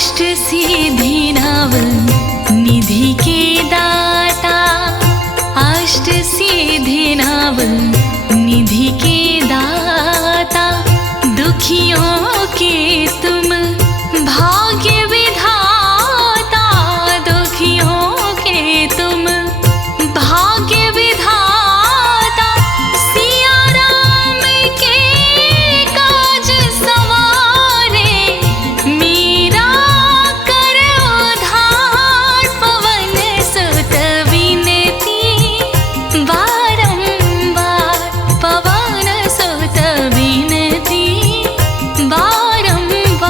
अष्ट सिद्धि नव निधि के दाता, अष्ट सिद्धि नव निधि के दाता, दुखियों के तुम भाग्य विधाता, दुखियों के तुम भाग्य विधाता, सिया राम के काज सवारे, मीरा कर उद्धार, पवन सुत विनती बारंबार, पवन सुत विनती बारंबार।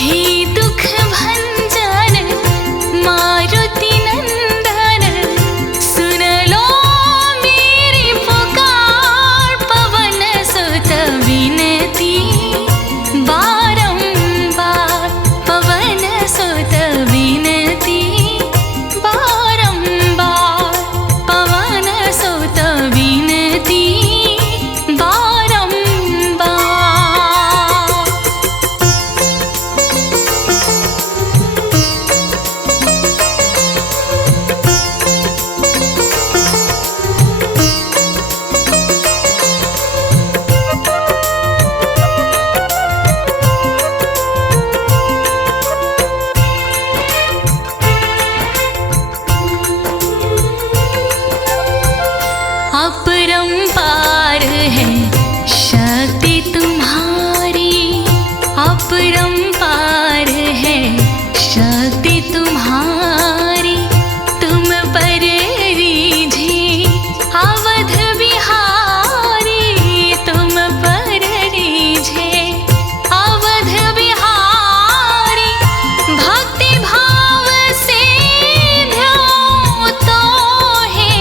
हे दुख भंजन मारुति नंदन, सुन लो मेरी पुकार, पवन सुत विनती बारंबार, पवन सुत विनती बारंबार, पवन सुत विनती बारंबार। अपरंपार है शक्ति तुम्हारी, अपरंपार है शक्ति तुम्हारी, तुम पर रीझे अवध बिहारी, तुम पर रीझे अवध बिहारी, भक्ति भाव से ध्याओ तो है,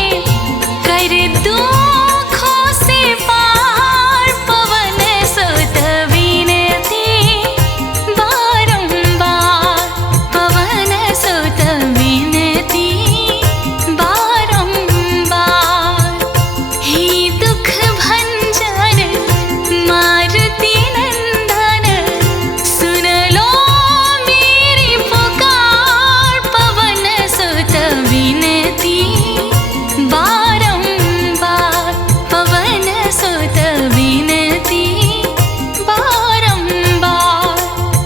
कर दुखों से पार, पवन सुत विनती बारंबार, पवन सुत विनती बारंबार। हे दुख भंजन मारुति नंदन, सुन लो मेरी पुकार, पवन सुत विनती बारंबार, पवन सुत विनती बारंबार,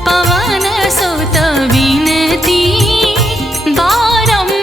पवन सुत विनती बारंबार।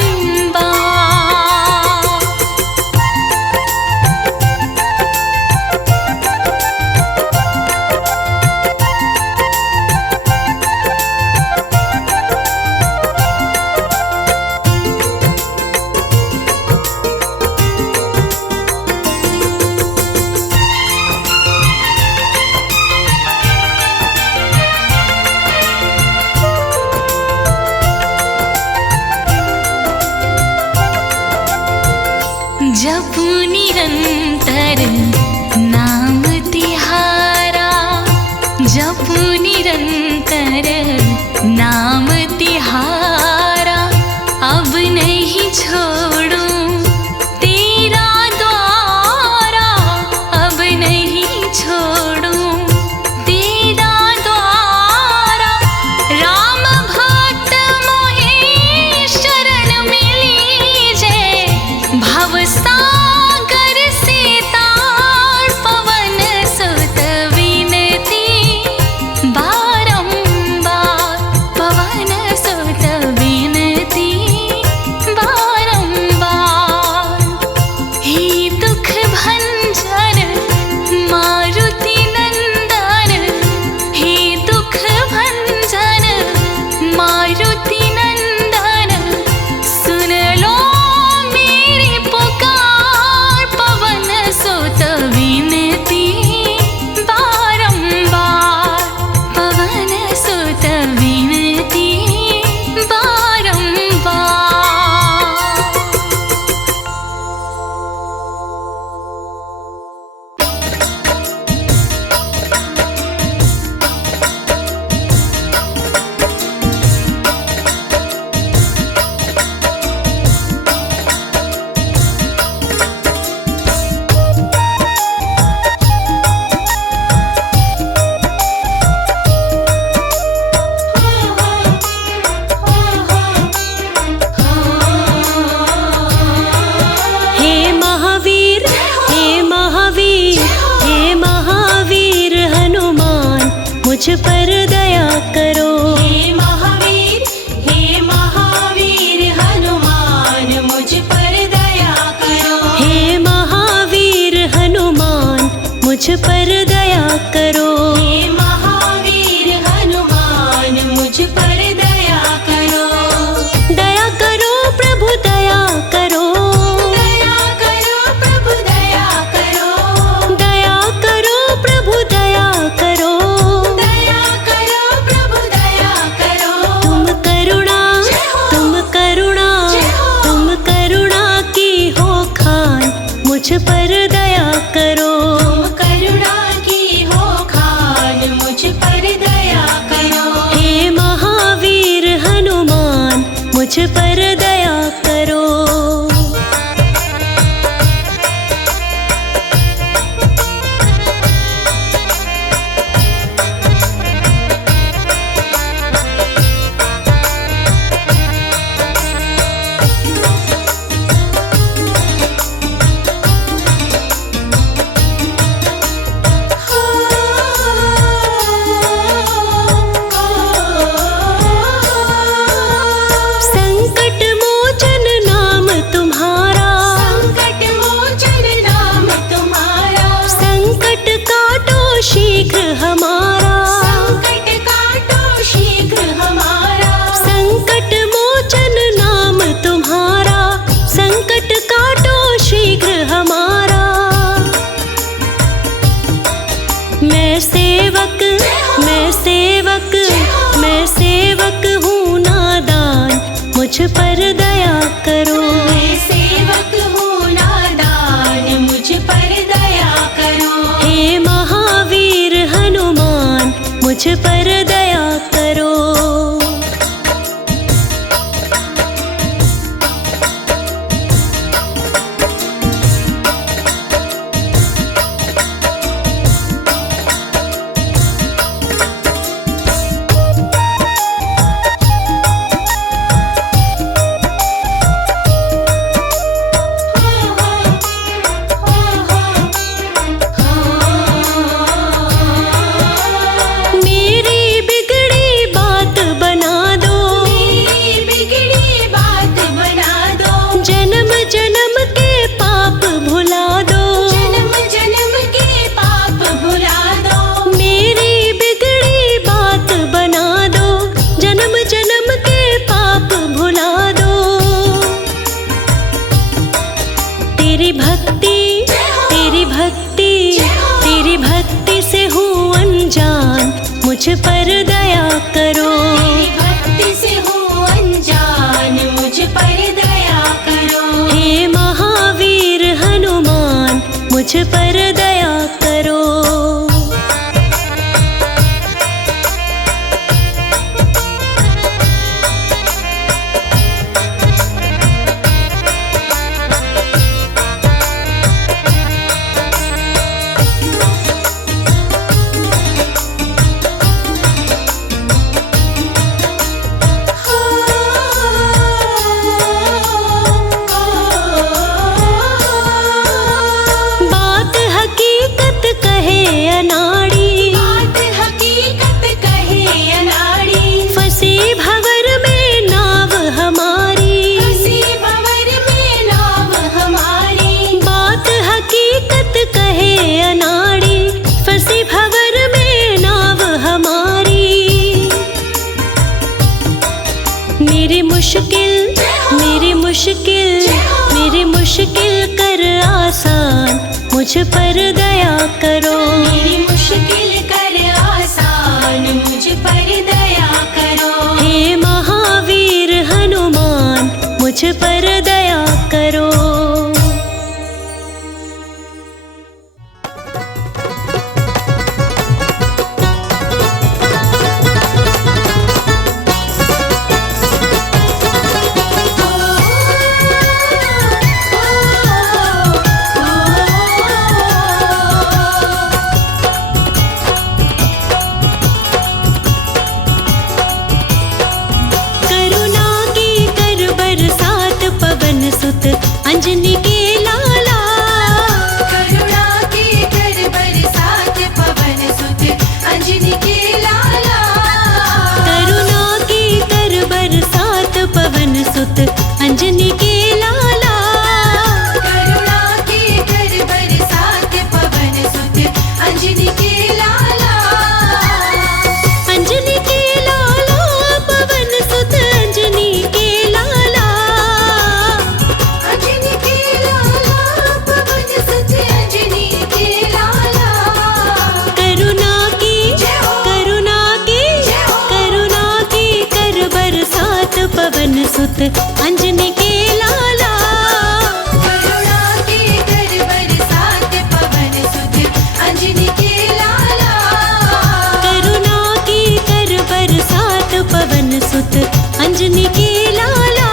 जपू निरंतर नाम तिहारा, जपू निरंतर नाम तिहारा, अब नहीं छोड़ूं तेरा द्वारा, अब नहीं छोड़ूं तेरा द्वारा, राम भक्त मोहे शरण में लीजे, भव सागर से तार, पर दया करो। मैं सेवक हूँ नादान, मुझ पर दया करो। हे महावीर हनुमान, मुझ पर दया करो। तेरी भक्ति से हूँ अनजान, मुझ पर दया करो। तेरी भक्ति से हूँ अनजान, मुझ पर दया करो। हे महावीर हनुमान, मुझ पर दया करो। मेरी मुश्किल कर आसान, मुझ पर दया करो। मेरी मुश्किल कर आसान, मुझ पर दया करो। हे महावीर हनुमान, मुझ पर दया करो। अंजनी के लाला, करुणा के कर बरसात पवन सुत अंजनी के लाला। करुणा के कर बरसात पवन सुत अंजनी के लाला। करुणा के कर बरसात पवन सुत अंजनी के लाला। अंजनी के लाला पवन सुत अंजनी के लाला। पवन सुत अंजनी के लाला। करुणा के कर बरसात पवन सुत अंजनी के लाला। करुणा की कर बरसात पवन सुत अंजनी के लाला।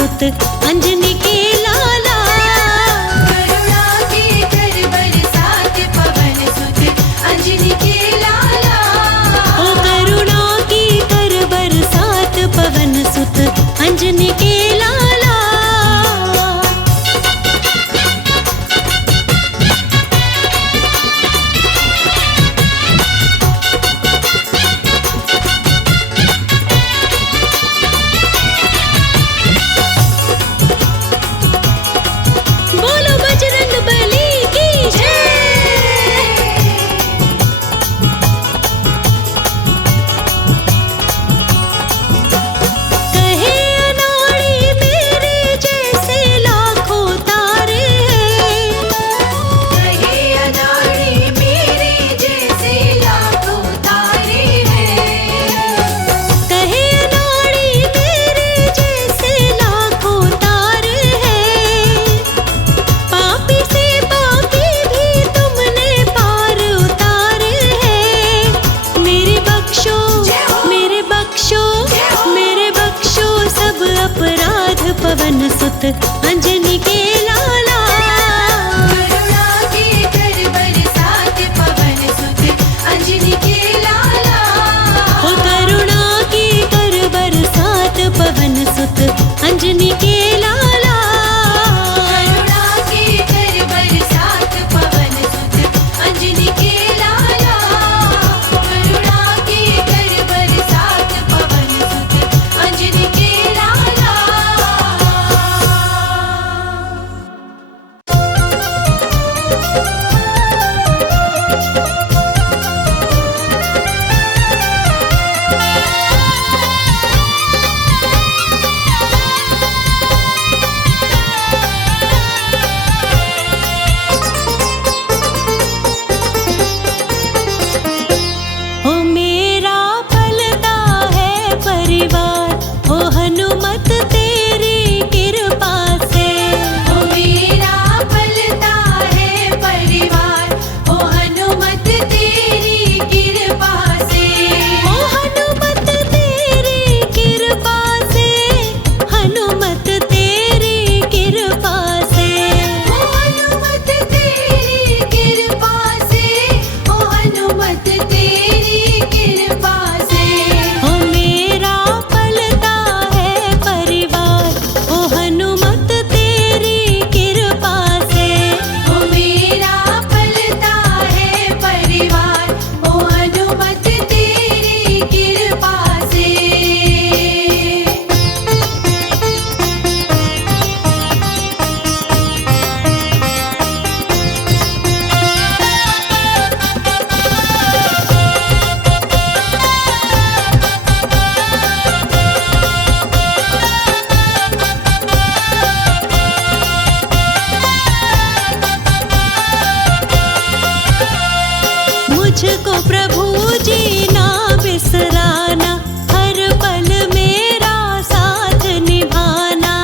सुत अंजनी के लाला। करुणा के कर बरसात पवन सुत अंजनी के लाला। ओ करुणा की कर बरसात पवन सुत अंजनी के लाला। बोलो बजरंग बली की जय। कहे अनाड़ी मेरे जैसे लाखों तारे हैं। कहे अनाड़ी मेरे जैसे लाखों तारे हैं। कहे अनाड़ी मेरे जैसे लाखों तारे हैं। पापी से पापी भी तुमने पार उतारे हैं। मेरे बख्शो मेरे बख्शो मेरे बख्शो सब अपराध पवन सुत अंजनी के लाला। करुणा के कर बरसात पवन सुत अंजनी के लाला। ओ करुणा की कर बरसात पवन सुत अंजनी के लाला। करुणा के कर बरसात पवन सुत अंजनी के लाला। करुणा के कर बरसात पवन सुत अंजनी के लाला। ओ मेरा पलता है परिवार, ओ हनुमत तेरी कृपा से। ओ मेरा पलता है परिवार, ओ हनुमत तेरी कृपा से। ओ हनुमत तेरी कृपा से, हनुमत तेरी कृपा से। ओ हनुमत तेरी कृपा से, ओ हनुमत तेरी कृपा से। ओ मेरा पलता है परिवार, ओ हनुमत तेरी कृपा से। ओ मेरा पलता है परिवार, ओ हनुमत तेरी कृपा से। मुझको प्रभु जी ना बिसराना, हर पल मेरा साथ निभाना।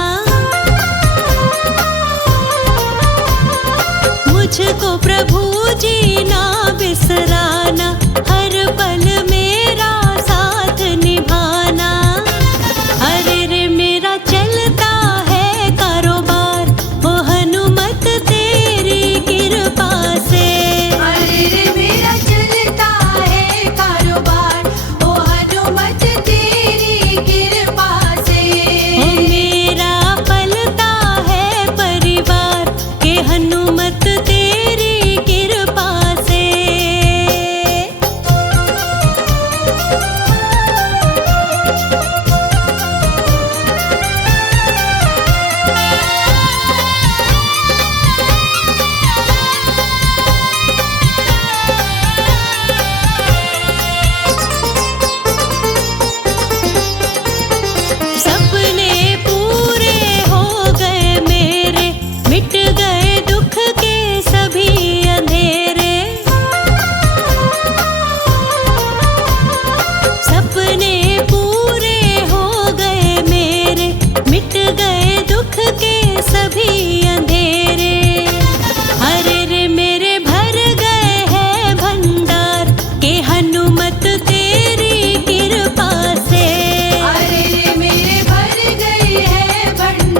मुझको प्रभु जी ना बिसराना, हर पल मेरा साथ निभाना। अरे रे मेरा चलता है कारोबार, ओ हनुमत तेरी कृपा से। अरे रे मेरा चलता है कारोबार, ओ हनुमत तेरी कृपा से। ओ मेरा पलता है परिवार, के हनुमत तेरी कृपा से। सपने पूरे हो गए मेरे, मिट गए दुख के सभी अंधेरे। सपने पूरे हो गए मेरे, मिट गए दुख के सभी अंधेरे। अरे रे मेरे भर गए हैं भंडार, के हनुमत तेरी कृपा से। अरे रे मेरे भर गए हैं भंडार,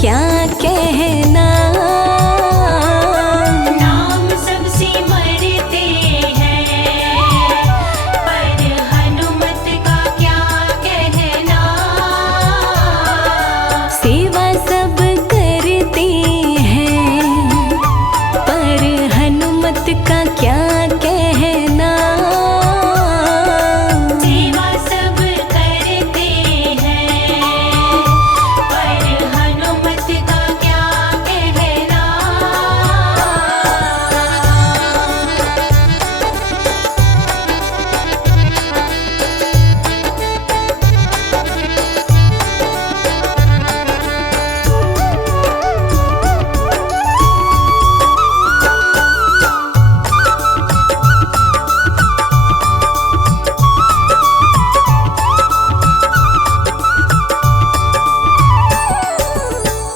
क्या कहना। नाम सबसे मरते हैं, पर हनुमत का क्या कहना। सेवा सब करते हैं, पर हनुमत का क्या कहना। सेवा सब करते हैं, पर हनुमत का क्या कहना।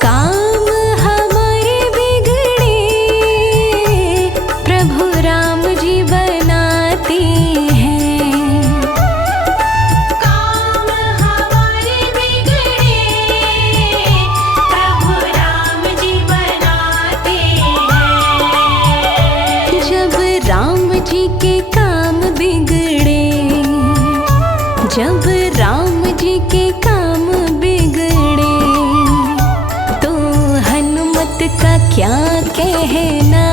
काम हमारे बिगड़े प्रभु राम जी बनाते हैं। काम हमारे बिगड़े प्रभु राम जी बनाते हैं। जब राम जी के काम बिगड़े, जब राम जी के काम बिगड़े, तो हनुमत का क्या कहना।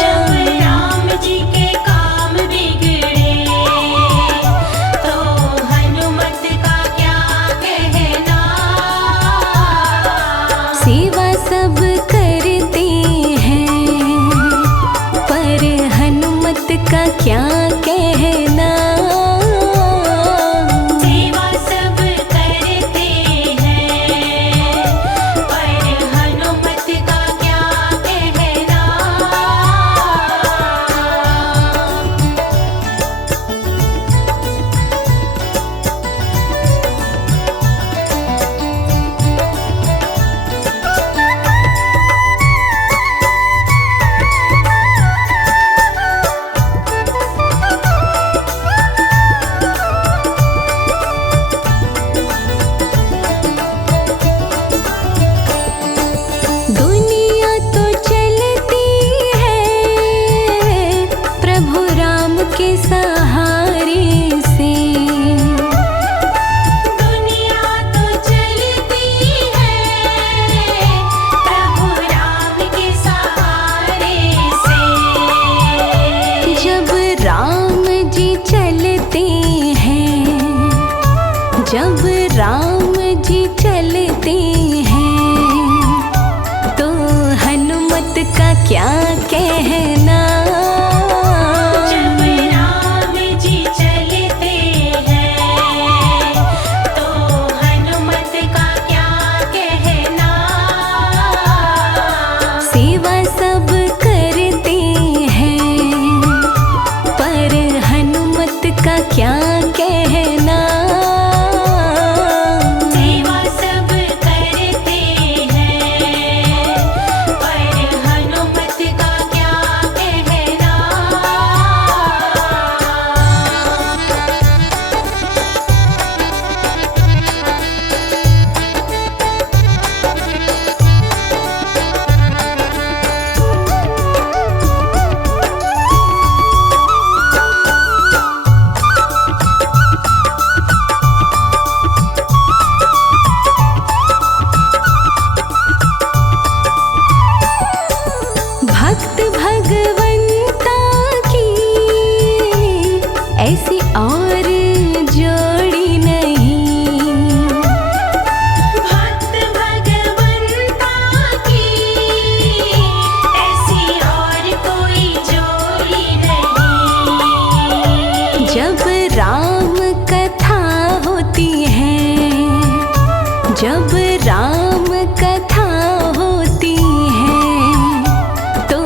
जब राम जी के काम बिगड़े, तो हनुमत का क्या कहना। सेवा सब करते हैं, पर हनुमत का क्या कहना। सेवा सब करते हैं, पर हनुमत का क्या कहना। दुनिया तो चलती है प्रभु राम के सहारे से। दुनिया तो चलती है प्रभु राम के सहारे से। जब राम जी चलते हैं, जब राम जी चलते हैं, तो हनुमत का क्या कहना। जब राम जी चलते हैं, तो हनुमत का क्या कहना। सेवा सब करते हैं, पर हनुमत का क्या कहना। सेवा सब करते हैं, पर हनुमत का क्या कहना। भक्त भगवंता की ऐसी और जोड़ी नहीं। भक्त भगवंता की ऐसी और कोई जोड़ी नहीं। जब राम कथा होती है, जब राम कथा होती है, तो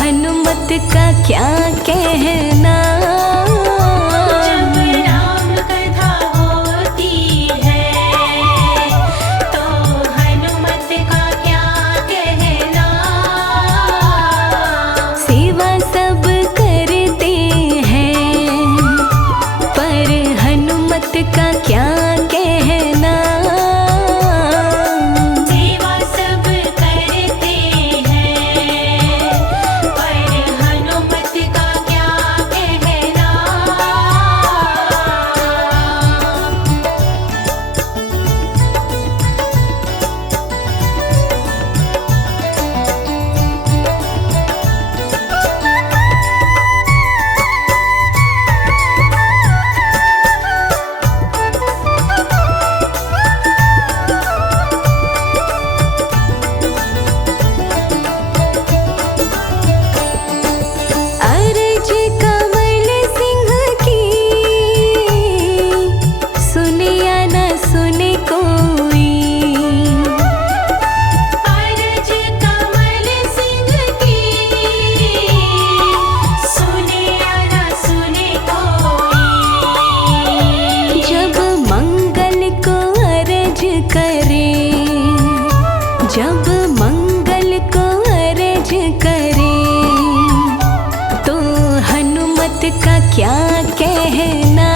हनुमत का क्या कहना। जब राम कथा होती है, तो हनुमत का क्या कहना। सेवा सब करते हैं, पर हनुमत का क्या कहना। का क्या कहना।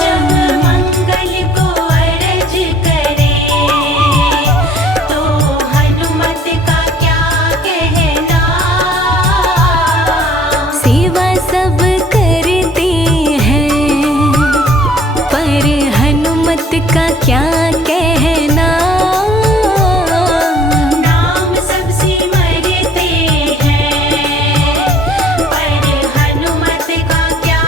जब मंगल को अर्ज करे तो हनुमत का क्या कहना। सेवा सब करते हैं पर हनुमत का क्या कहना। नाम सब सिमरते हैं पर हनुमत का क्या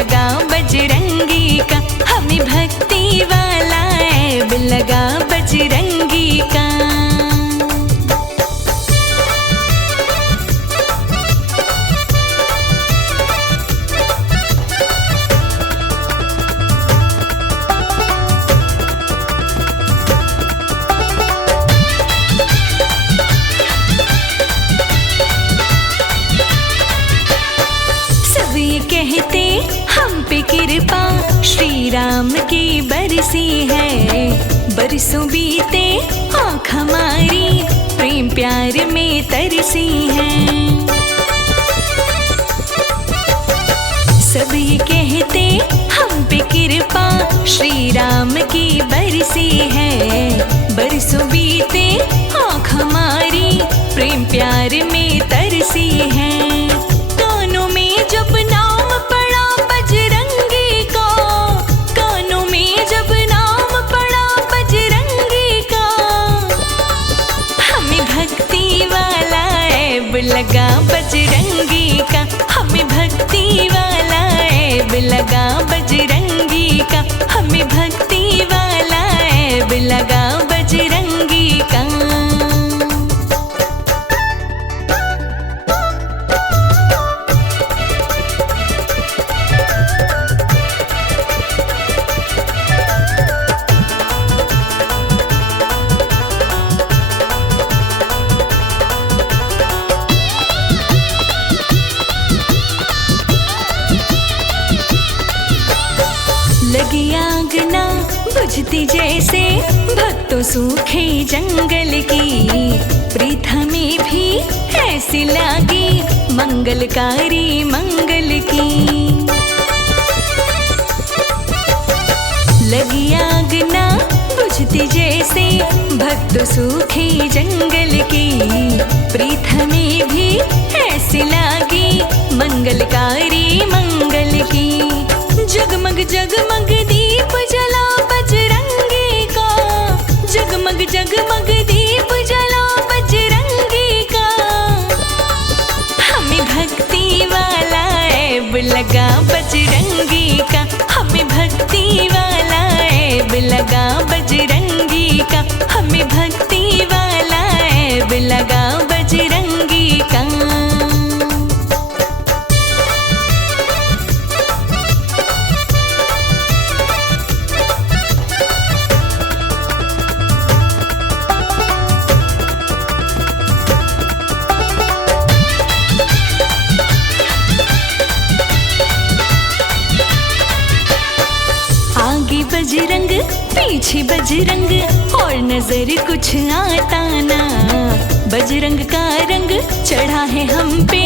लगा बजरंगी का, हमें भक्ति वाला ऐब लगा बजरंगी का। कहते हम पे कृपा श्री राम की बरसी है, बरसों बीते आँख हमारी प्रेम प्यार में तरसी है। सब ये कहते हम पे कृपा श्री राम की बरसी है, बरसों बीते आँख हमारी प्रेम प्यार में तरसी है। कानों में जब नाम पड़ा बजरंगी का, कानों में जब नाम पड़ा बजरंगी का, हमें भक्ति वाला ऐब लगा बजरंगी का, हमें भक्ति वाला ऐब लगा बजरंगी का, हमें भक्ति वाला ऐब लगा बजरंगी का। लगी आग ना बुझती जैसे भक्तों सूखे जंगल की, प्रीत हमें भी ऐसी लागी मंगलकारी मंगल की। लगी आग ना बुझती जैसे भक्तों सूखे जंगल की, प्रीत हमें भी ऐसी लागी मंगलकारी मंगल की। जगमग जगमग दीप जला बजरंगी का, जगमग जगमग दीप जला बजरंगी का, हमें भक्ति वाला ऐब लगा बजरंगी का, हमें भक्ति वाला ऐब लगा बजरंगी का, हमें भक्ति वाला ऐब लगा बजरंगी का। बजरंग पीछे बजरंग और नजर कुछ आता ना, बजरंग का रंग चढ़ा है हम पे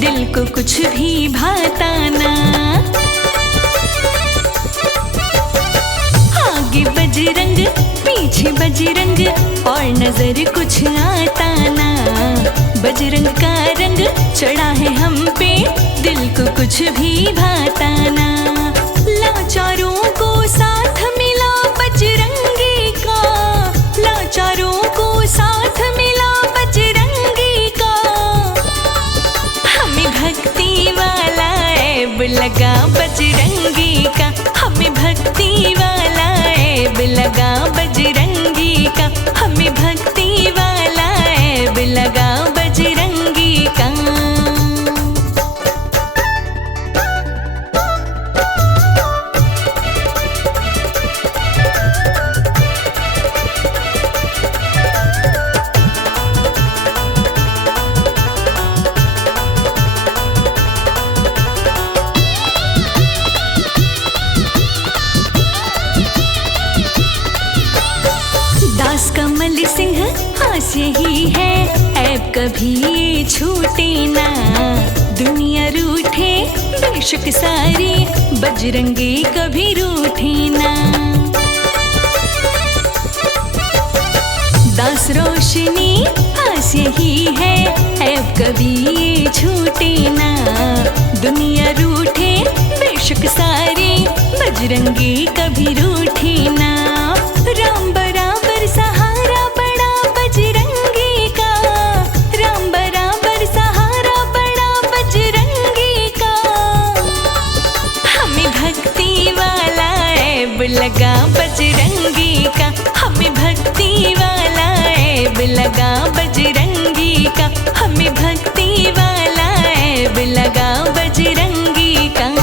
दिल को कुछ भी भाता ना। आगे बजरंग पीछे बजरंग और नजर कुछ आता ना, बजरंग का रंग चढ़ा है हम पे दिल को कुछ भी भाता ना। लाचारों को साथ मिला बजरंगी का, लाचारों को साथ मिला बजरंगी का, हमें भक्ति वाला ऐब लगा बजरंगी का, हमें भक्ति वाला ऐब लगा बजरंगी का, हमें भक्ति वाला ऐब लगा बजरंगी का। कमल सिंह आस यही है ऐब कभी ये छूटे ना, दुनिया रूठे बेशक सारी बजरंगी कभी रूठे ना। दास रोशनी आस यही है ऐब कभी ये छूटे ना, दुनिया रूठे बेशक सारी बजरंगी कभी रूठे ना। राम बराबर सहारा बड़ा बजरंगी का, राम बराबर सहारा बड़ा बजरंगी का, हमें लगा बजरंगी का, हमें भक्ति वाला ऐब लगा बजरंगी का, हमें भक्ति वाला ऐब लगा बजरंगी का।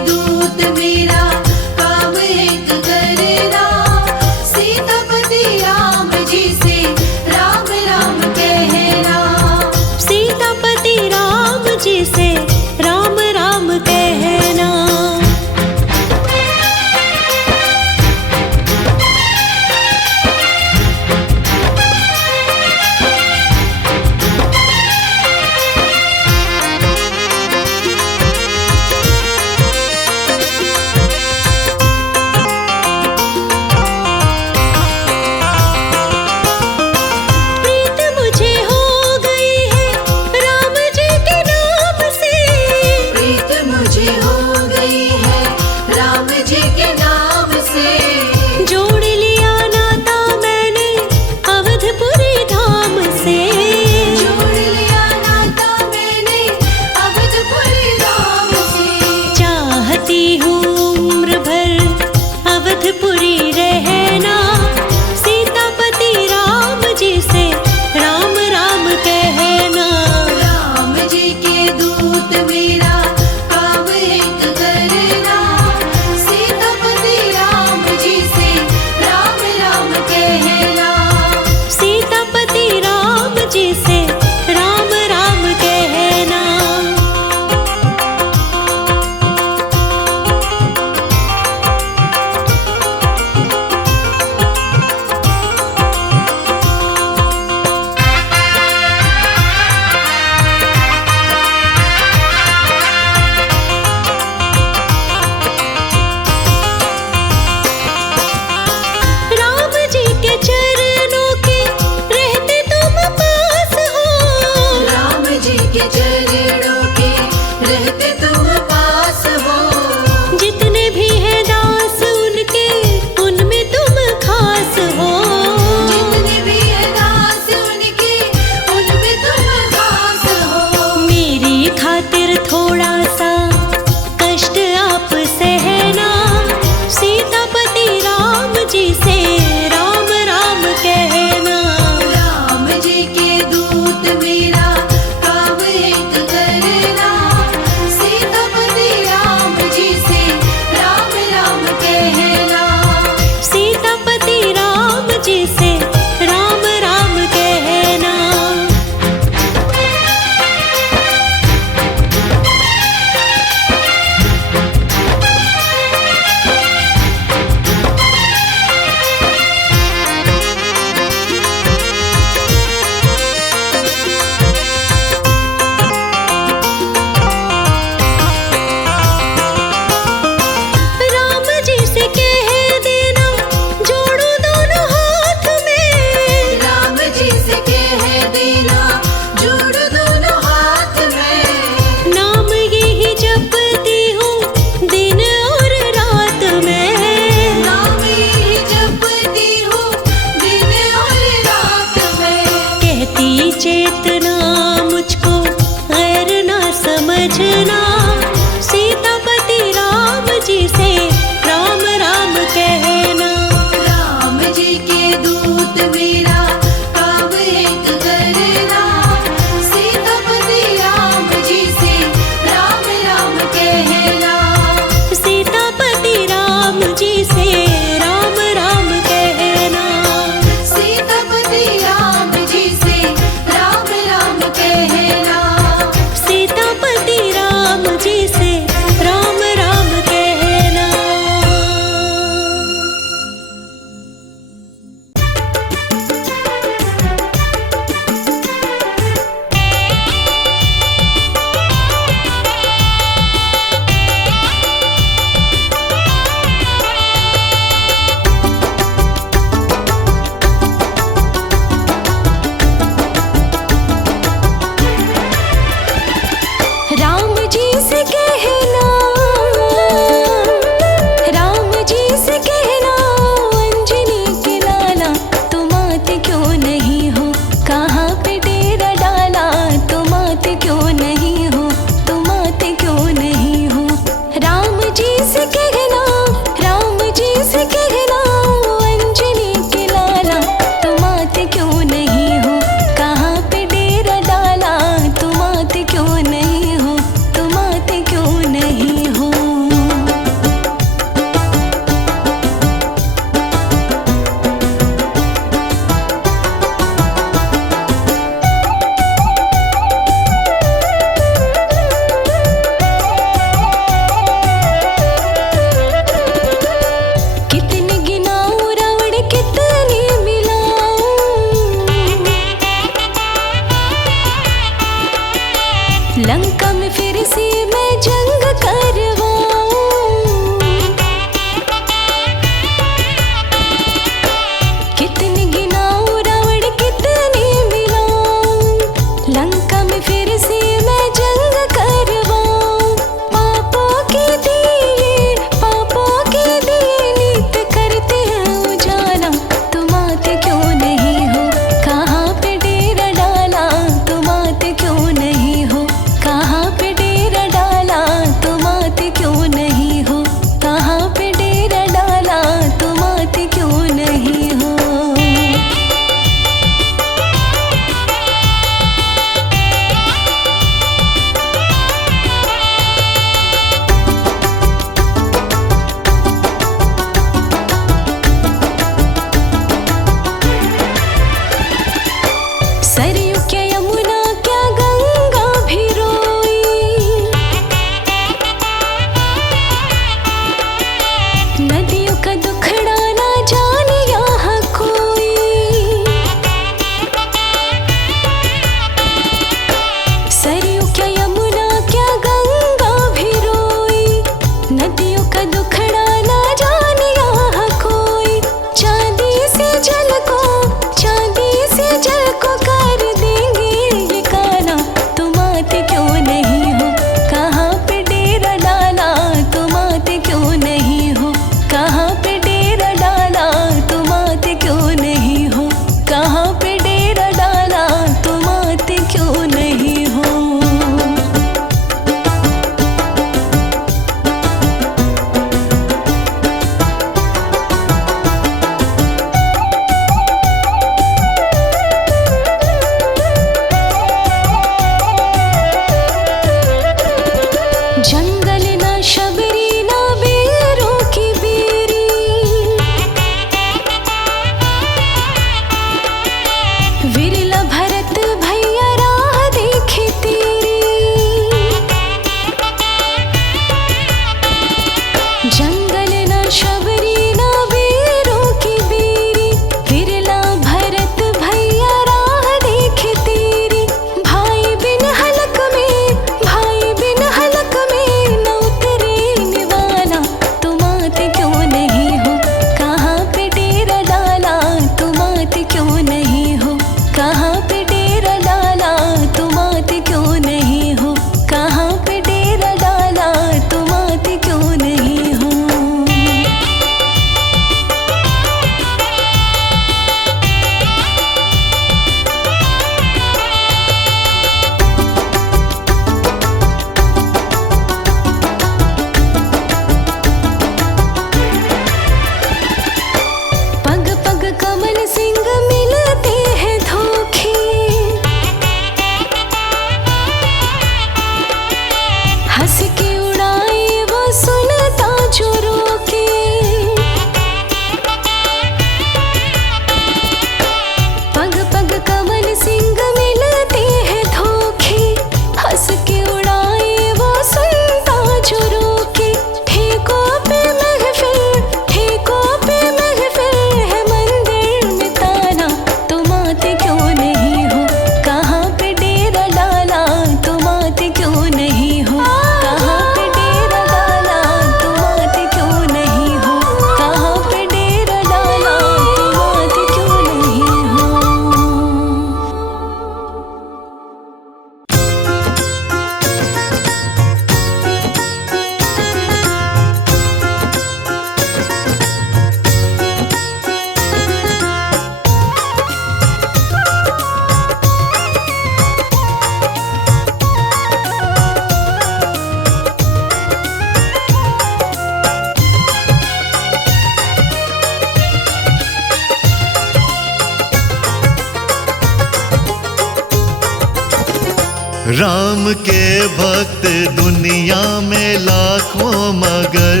राम के भक्त दुनिया में लाखों मगर,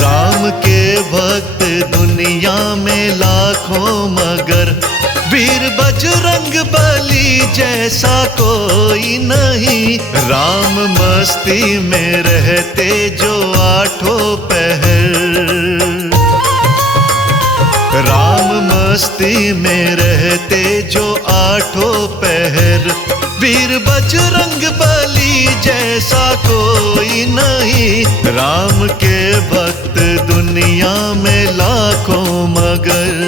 राम के भक्त दुनिया में लाखों मगर, वीर बजरंग बली जैसा कोई नहीं। राम मस्ती में रहते जो आठों पहर, राम मस्ती में रहते जो आठों पहर, वीर बजरंग बली जैसा कोई नहीं। राम के भक्त दुनिया में लाखों मगर।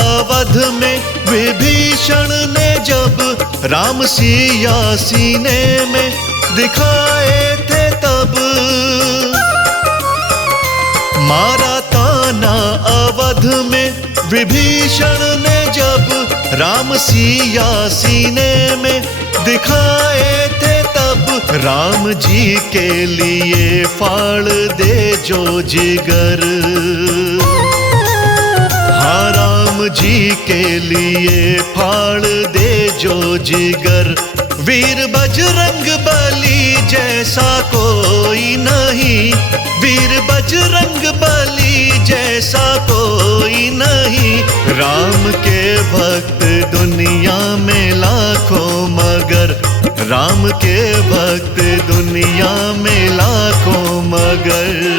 अवध में विभीषण ने जब राम सिया सीने में दिखाए थे तब, मारा ताना अवध में विभीषण ने जब राम सिया सीने में दिखाए थे तब। राम जी के लिए फाड़ दे जो जिगर, हाँ राम जी के लिए फाड़ दे जो जिगर। वीर बजरंग बली जैसा कोई नहीं, वीर बजरंग बली जैसा कोई नहीं। राम के भक्त दुनिया में लाखों मगर, राम के भक्त दुनिया में लाखों मगर।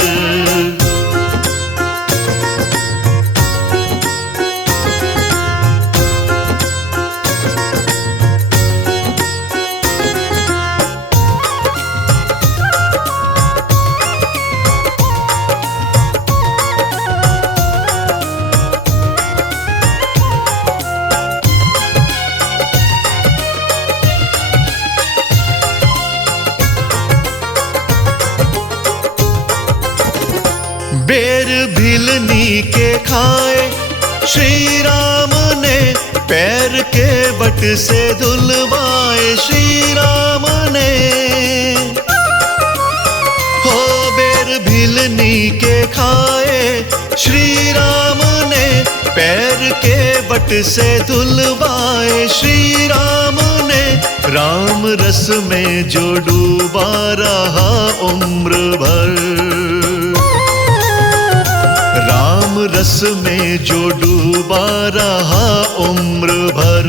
बेर भिलनी के खाए श्री राम ने, पैर के बट से धुलवाए श्री राम ने। हो बेर भिलनी के खाए श्री राम ने, पैर के बट से धुलवाए श्री राम ने। राम रस में जो डूबा रहा उम्र भर, राम रस में जो डूबा रहा उम्र भर।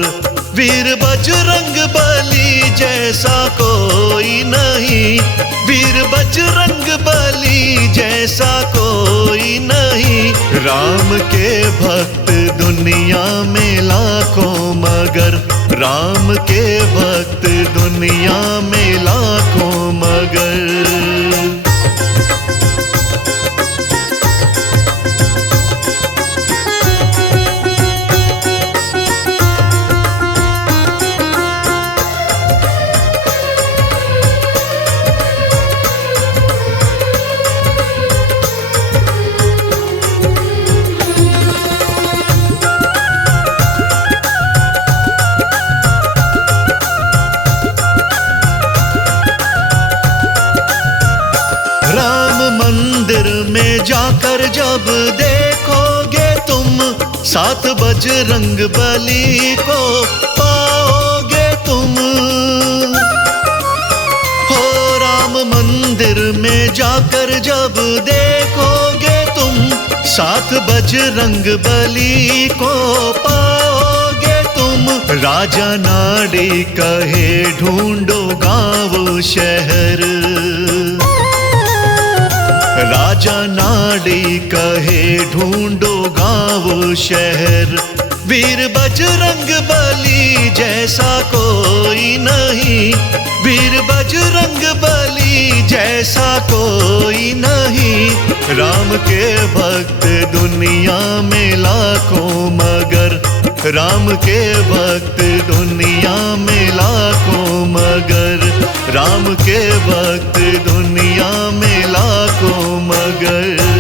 वीर बजरंग बली जैसा कोई नहीं, वीर बजरंग बली जैसा कोई नहीं। राम के भक्त दुनिया में लाखों मगर, राम के भक्त दुनिया में लाखों मगर। मंदिर में जाकर जब देखोगे तुम, साथ बजरंग बली को पाओगे तुम। हो राम मंदिर में जाकर जब देखोगे तुम, साथ बजरंग बली को पाओगे तुम। राजा नाड़ी कहे ढूंढो गाँव शहर, राजा नाड़ी कहे ढूंढो गाँव शहर। वीर बजरंग बली जैसा कोई नहीं, वीर बजरंग बली जैसा कोई नहीं। राम के भक्त दुनिया में लाखों मगर, राम के भक्त दुनिया में लाखों मगर, राम के भक्त दुनिया में लाखों मगर।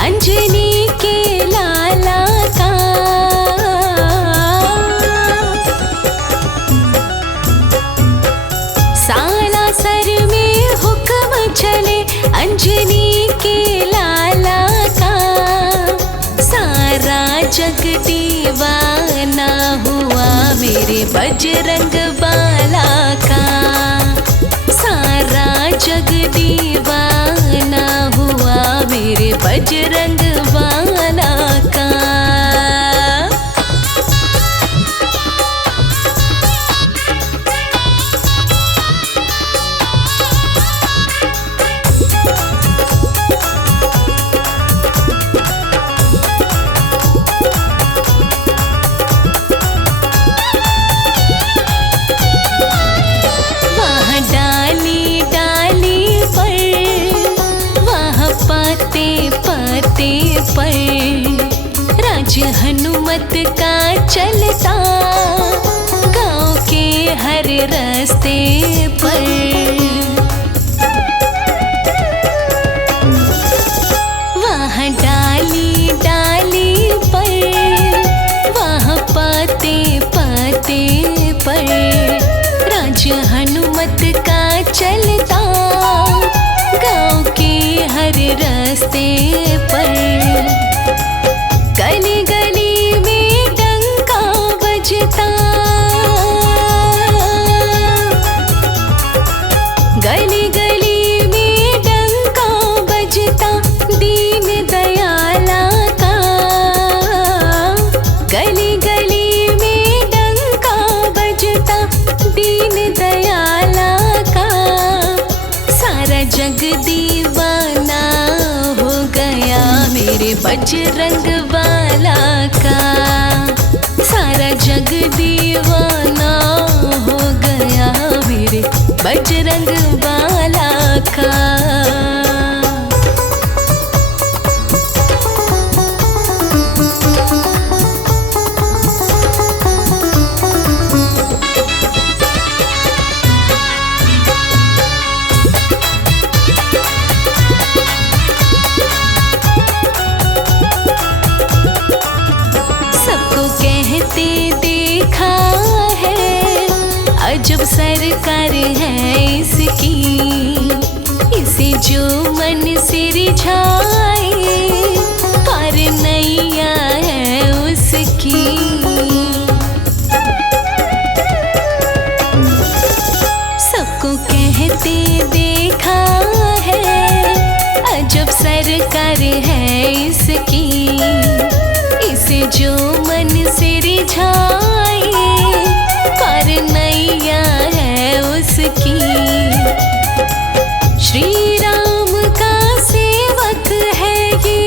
अंजनी के लाला का। सालासर में हुक्म चले अंजनी के लाला का। सारा जग दीवाना हुआ मेरे बजरंग बाला का। सारा जग दीवाना हुआ मेरे बजरंग बाला का। पते पर राज हनुमत का चलता, गांव के हर रास्ते पर। वहाँ डाली डाली पर, वहाँ पाते पाते पर राज हनुमत का चलता, गांव के हर रास्ते पर। गली गली में डंका बजता, गली गली में डंका बजता दीन दयाला का। गली गली में डंका बजता दीन दयाला का। सारा जग दीवाना हो गया मेरे बजरंग बाला का। सारा जग दीवाना हो गया मेरे बजरंग बाला का। देखा है अजब सरकार है इसकी, इसे जो मन से रिझाए पार नैया है उसकी। सबको कहते देखा है अजब सरकार है इसकी, इसे जो मन से रिझाए पार नैया है उसकी। श्री राम का सेवक है ये,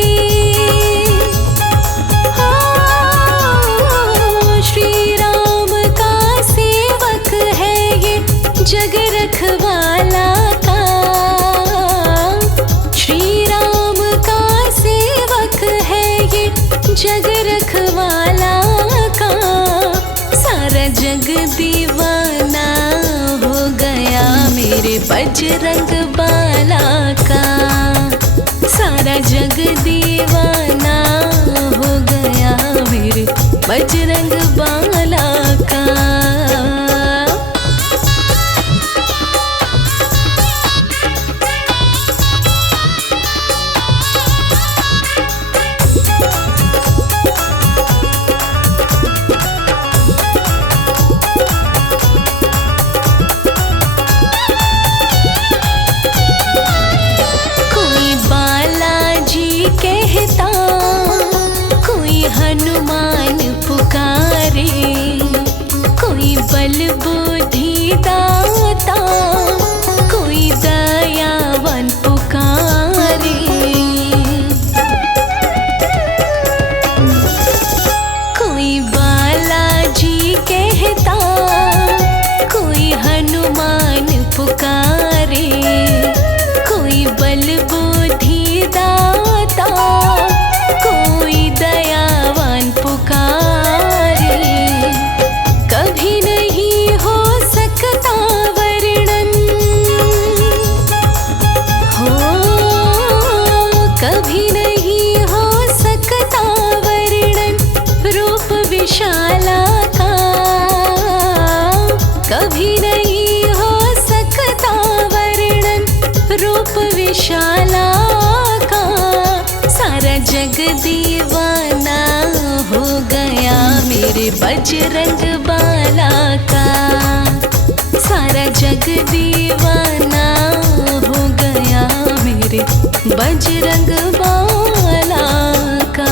श्री राम का सेवक है ये जग रखवाला का। श्री राम का सेवक है ये जग रखवाला का। सारा जग दीवाना हो गया मेरे बजरंग बाला का। सारा जग दीवाना हो गया मेरे बजरंग बाला का। कहता कोई हनुमान पुकार दीवाना हो गया मेरे बजरंग बाला का। सारा जग दीवाना हो गया मेरे बजरंग बाला का।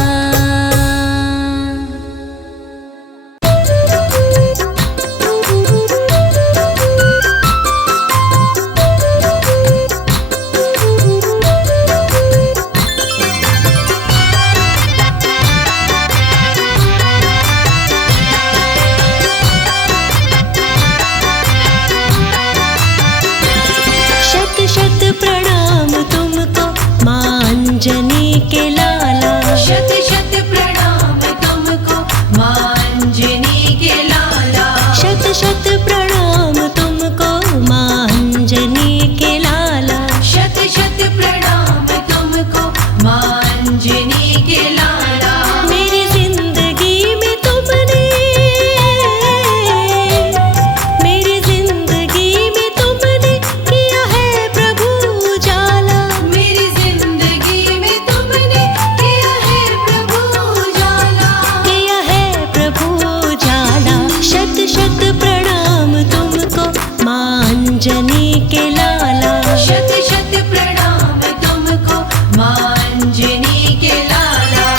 अंजनी के लाला, शत शत प्रणाम तुमको मां अंजनी के लाला। शत शत प्रणाम तुमको मां अंजनी के लाला। शत शत प्रणाम तुमको मां अंजनी के लाला। मेरी जिंदगी में तुमने, मेरी जिंदगी में तुमने किया है प्रभु उजाला। मेरी जिंदगी में तुमने किया है प्रभु उजाला। किया है प्रभु उजाला। शत शत प्रणाम तुमको मां अंजनी के लाला। शत शत प्रणाम तुमको मां अंजनी के लाला।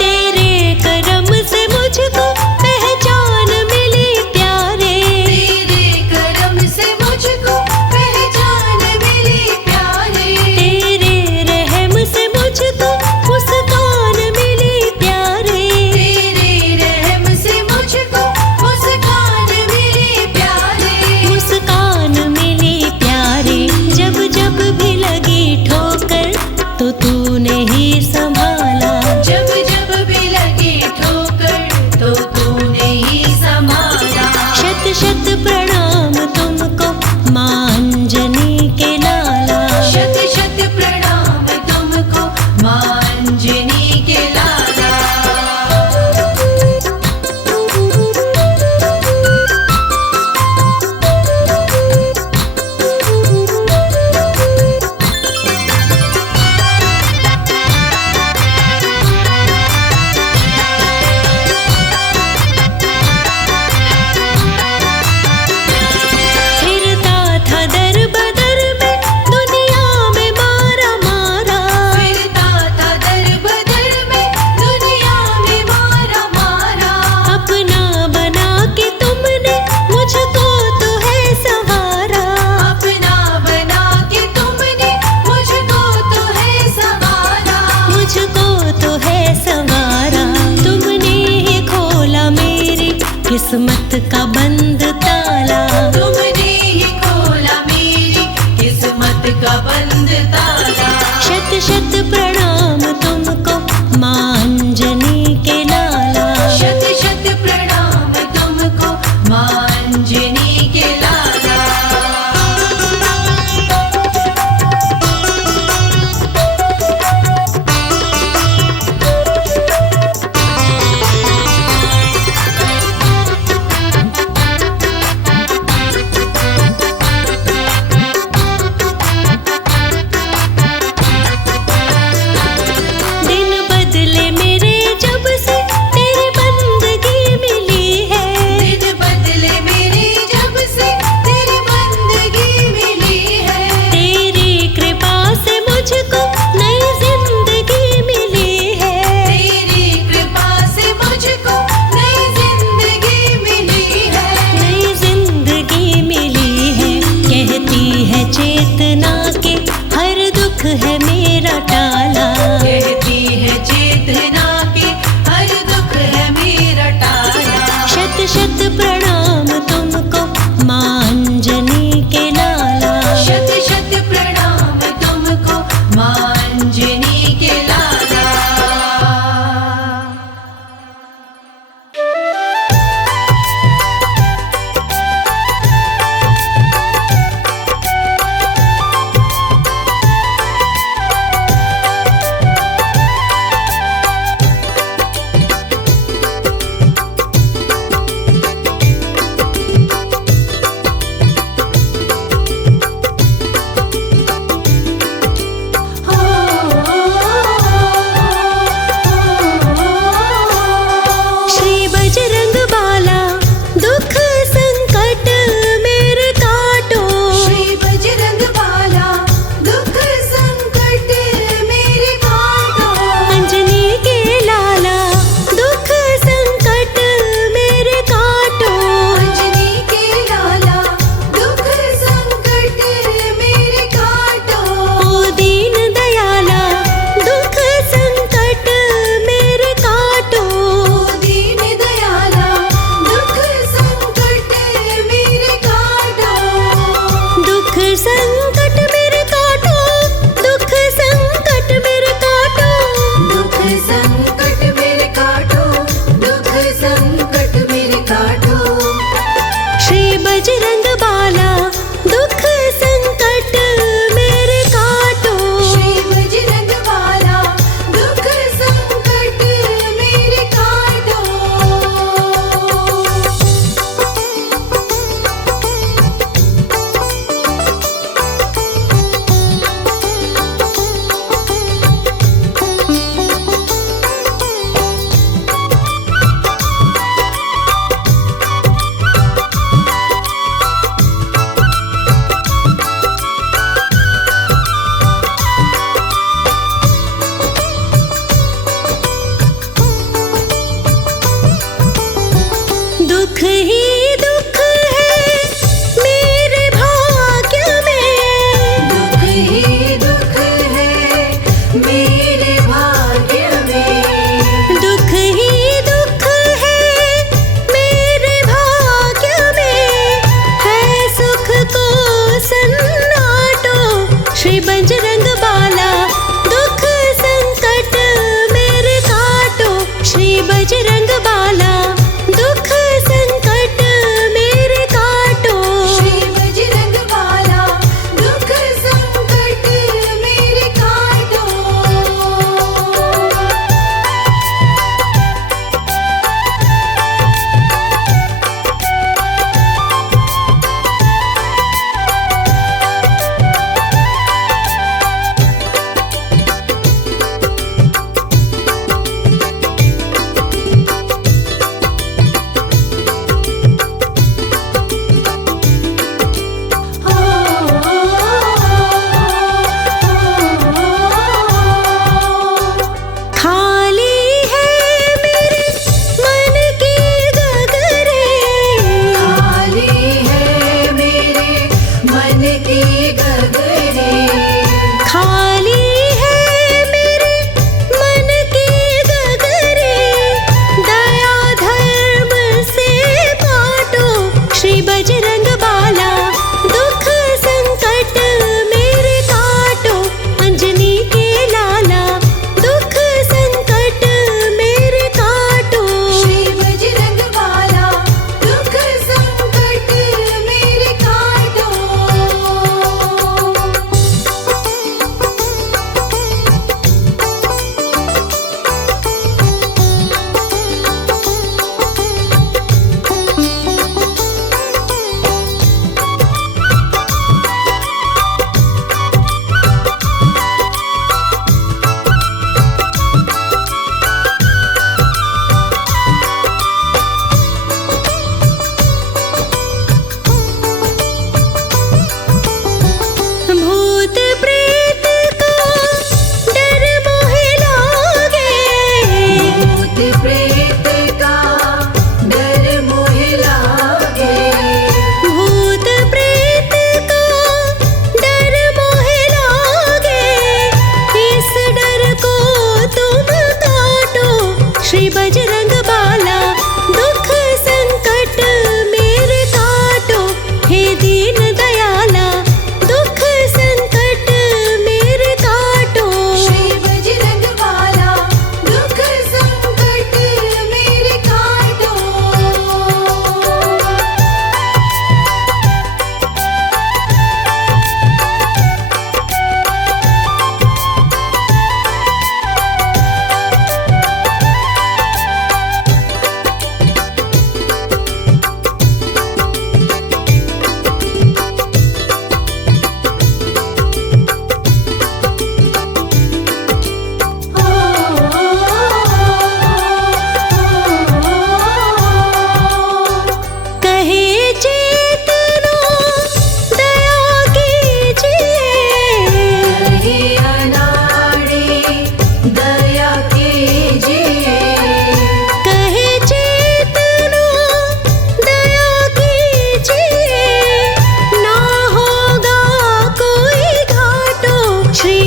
तेरे करम से मुझको पहचान मिली प्यारे। तेरे करम से मुझको पहचान मिली प्यारे। तेरे रहम से मुझको मुस्कान मिली प्यारे। तेरे रहम से मुझको मुस्कान मिली प्यारे। मुस्कान मिली प्यारे। जब जब भी लगी ठोकर तो तूने ही संभाला। जब जब भी लगी ठोकर तो तूने ही संभाला। शत शत प्रणाम तुमको मां अंजनी के लाला। शत शत प्रणाम तुमको मां अंजनी के लाला। फिरता था दर बदर में दुनिया में मारा मारा। फिरता था दर बदर में दुनिया में मारा मारा। अपना बना के तुमने मुझको तो है सवारा। अपना बना के तुमने मुझको तो है संवारा। मुझको तो है सवारा। तुमने ही खोला मेरी किस्मत का बंद ताला। तुमने ही खोला मेरी किस्मत का बंद ताला। शत शत प्रणाम तुमको मां अंजनी के लाला। शत शत प्रणाम तुमको मां अंजनी के लाला। दिन बदले मेरे जब से तेरी बंदगी मिली है। दिन बदले मेरी जब से तेरी बंदगी मिली है। तेरी कृपा से मुझको नई जिंदगी मिली है। तेरी कृपा से मुझको नई जिंदगी मिली है। नई जिंदगी मिली है। कहती है चेतना के हर दुख है मेरा टाला। कहती है चेतना के हर दुख है मेरा टाला। शत शत प्रणाम तुमको मां अंजनी के लाला। शत शत प्रणाम तुमको मां अंजनी के लाला।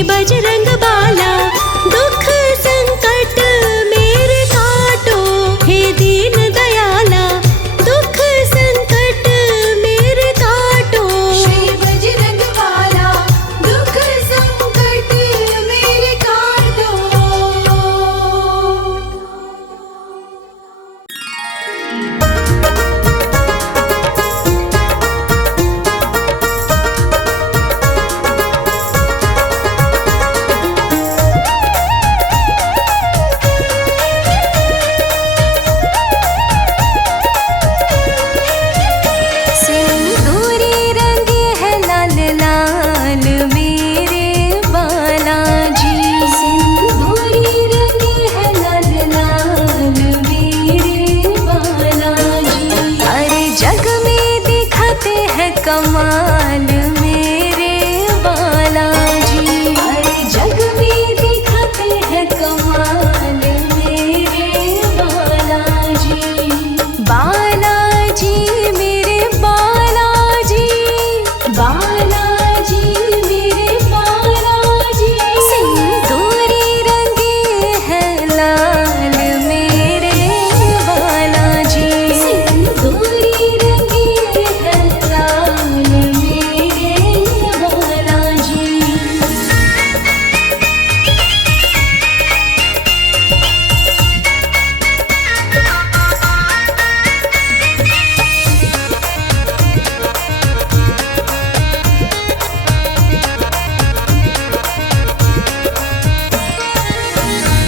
बजरंग बाला, दुख संकट मेरे काटो, हे दीन दयाला, दुख संकट मेरे काटो। श्री बजरंग बाला, दुख संकट मेरे काटो। सिंदूरी रंगे है लाल लाल मेरे बालाजी, सिंदूरी रंगे है लाल लाल मेरे बालाजी। अरे जग में दिखाते हैं कमाल मेरे बालाजी, अरे जग में दिखाते हैं कमाल मेरे बालाजी। बालाजी मेरे बालाजी, बालाजी मेरे बालाजी। सिंदूरी रंगे है लाल मेरे बालाजी, सिंदूरी रंगे है लाल मेरे बालाजी।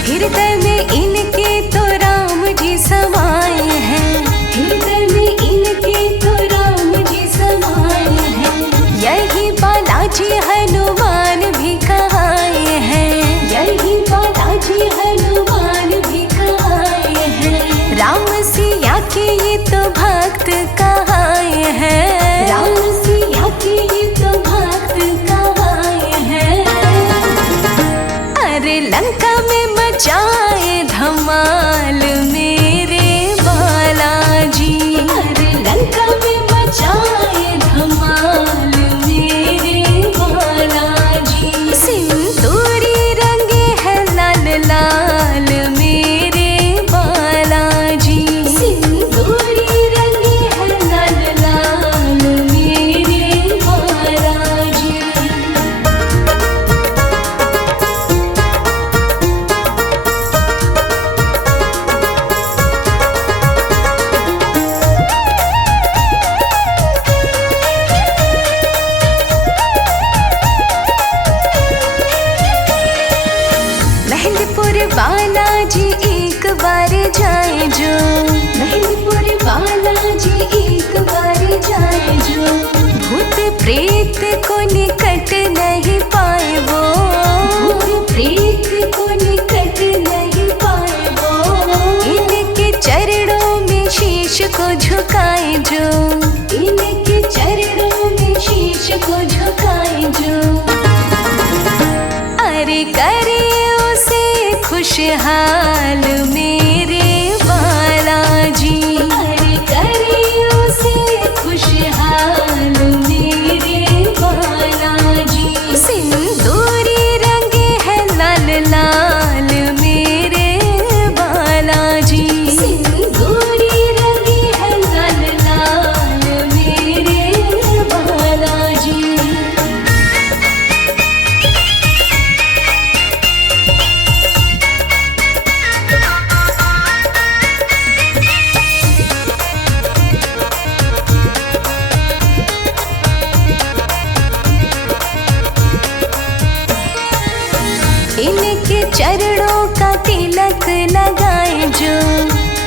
हृदय में इनके तो राम जी समाए हैं, हृदय में इनके तो राम जी समाए हैं। यही बालाजी हनुमान भी कहाए हैं, यही बालाजी हनुमान भी कहाए हैं। राम सिया के ये तो भक्त कहाए हैं, राम सिया के ये तो भक्त कहाए हैं। अरे लंका में मचाए धमाल मेरे बालाजी, अरे लंका में मचाए धमाल मेरे बालाजी। सिंदूरी रंगे है लाल लाल मेरे बालाजी, सिंदूरी रंगे है लाल लाल मेरे बालाजी। मेहंदीपुर बालाजी एक बार जाए जो, मेहंदीपुर बालाजी एक बार जाए जो। भूत प्रेत को निकट नहीं पाए वो, भूत प्रेत को निकट नहीं पाए वो। इनके चरणों में शीश को झुकाए जो, इनके चरणों में शीश को झुकाए जो। अरे करे उसे खुशहाल मेरे बालाजी, अरे करे उसे खुशहाल मेरे बालाजी। सिंदूरी रंगे है लाल लाल मेरे बालाजी, सिंदूरी रंगे है लाल लाल मेरे बालाजी। इनके चरणों का तिलक लगाए जो,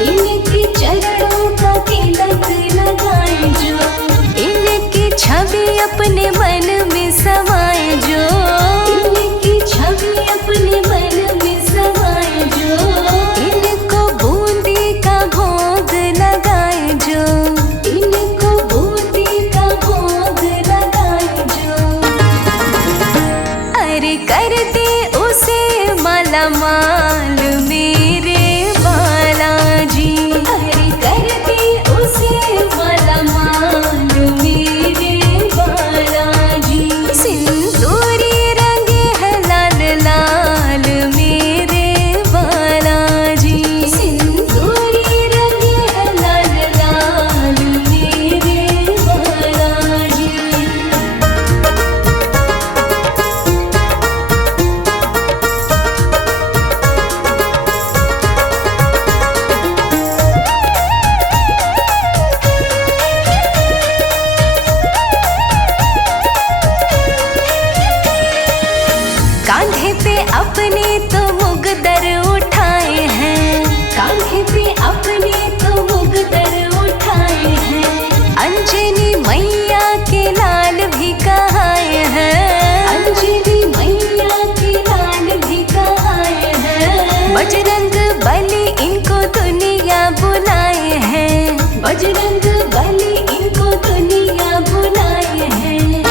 इनके चरणों का तिलक लगाए जो। इनकी छवि अपने मन में समाए जो, इनकी छवि अपने मन में समाए जो। इनको बूंदी का भोग लगाए जो, इनको बूंदी का भोग लगाए जो। अरे कर दे उसे माला माल मेरे बालाजी, अरे कर दे उसे माला माल मेरे बालाजी। सिंदूरी रंगे है लाल पे अपने तो मुगदर उठाए हैं, कांधे पे अपने तो मुगदर उठाए हैं। अंजनी मैया के लाल भी कहाए हैं, अंजनी मैया के लाल भी कहाए हैं। बजरंग बली इनको दुनिया बुलाए हैं, बजरंग बली इनको दुनिया बुलाए हैं।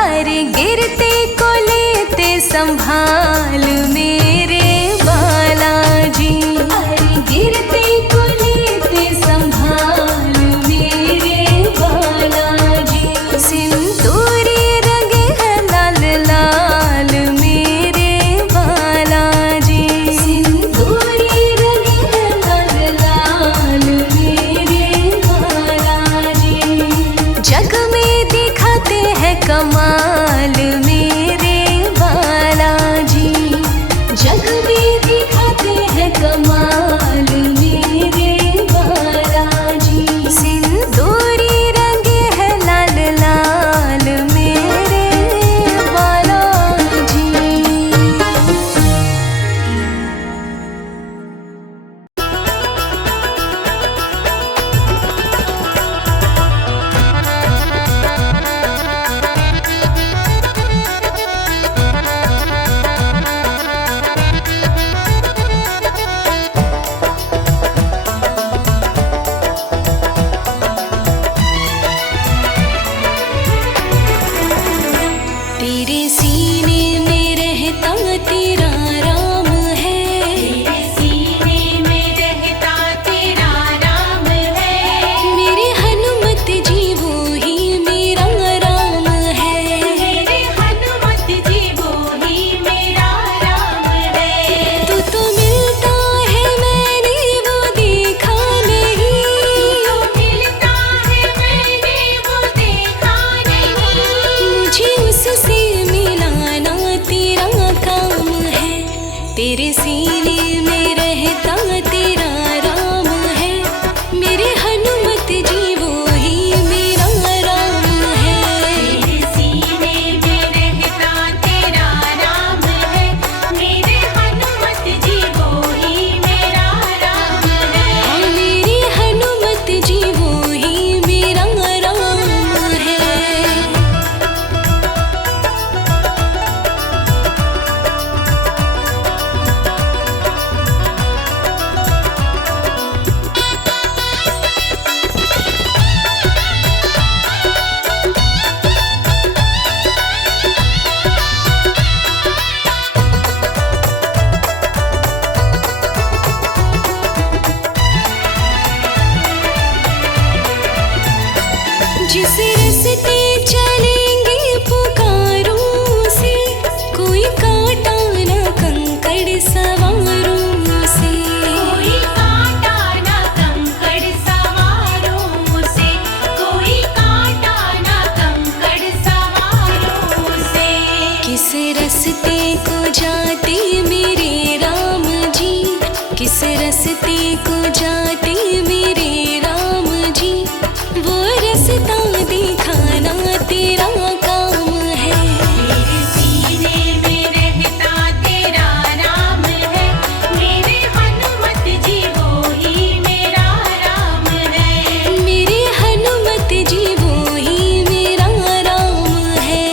अरे गिरते को लेते संभाल मेरे बालाजी, अरे गिरते को लेते संभाल मेरे बालाजी। सिंदूरी रंगे हैं लाल लाल मेरे बालाजी, सिंदूरी रंगे हैं लाल लाल मेरे बालाजी। जग में दिखाते हैं कमाल मेरे बालाजी, जग में दिखाते हैं कमाल मेरे बालाजी। सिंदूरी रंगे हैं लाल लाल मेरे बालाजी। तेरे सीने में रहता तेरा राम है, तेरे सीने में रहता तेरा राम है। मेरे हनुमत जी वो ही मेरा राम है। मेरे हनुमत जी वो ही मेरा राम है। तू तो मिलता है मैंने वो देखा नहीं, तो मिलता है मैंने वो देखा नहीं। मुझे उससे मिलाना तेरा काम है। तेरे सीने में रहता तेरा राम है, मेरे हनुमत जी वो ही मेरा राम है। तेरे सीने में रहता तेरा राम है। मेरे हनुमत जी वो ही मेरा राम है। मेरी हनुमत जी वो ही मेरा राम है। जिस रास्ते चलेंगे पुकारों से, कोई कांटा न कंकड़ सवारों से। कोई कांटा ना कंकड़ सवारों से, कोई कांटा ना कंकड़ सवारों से। किस रास्ते को जाते मेरे राम जी, किस रास्ते को जाते मेरे राम जी। वो रास्ता दिखाना तेरा काम है। तेरे सीने में रहता तेरा राम है। मेरे हनुमत जी वो ही मेरा राम है। मेरे हनुमत जी वो ही मेरा राम है।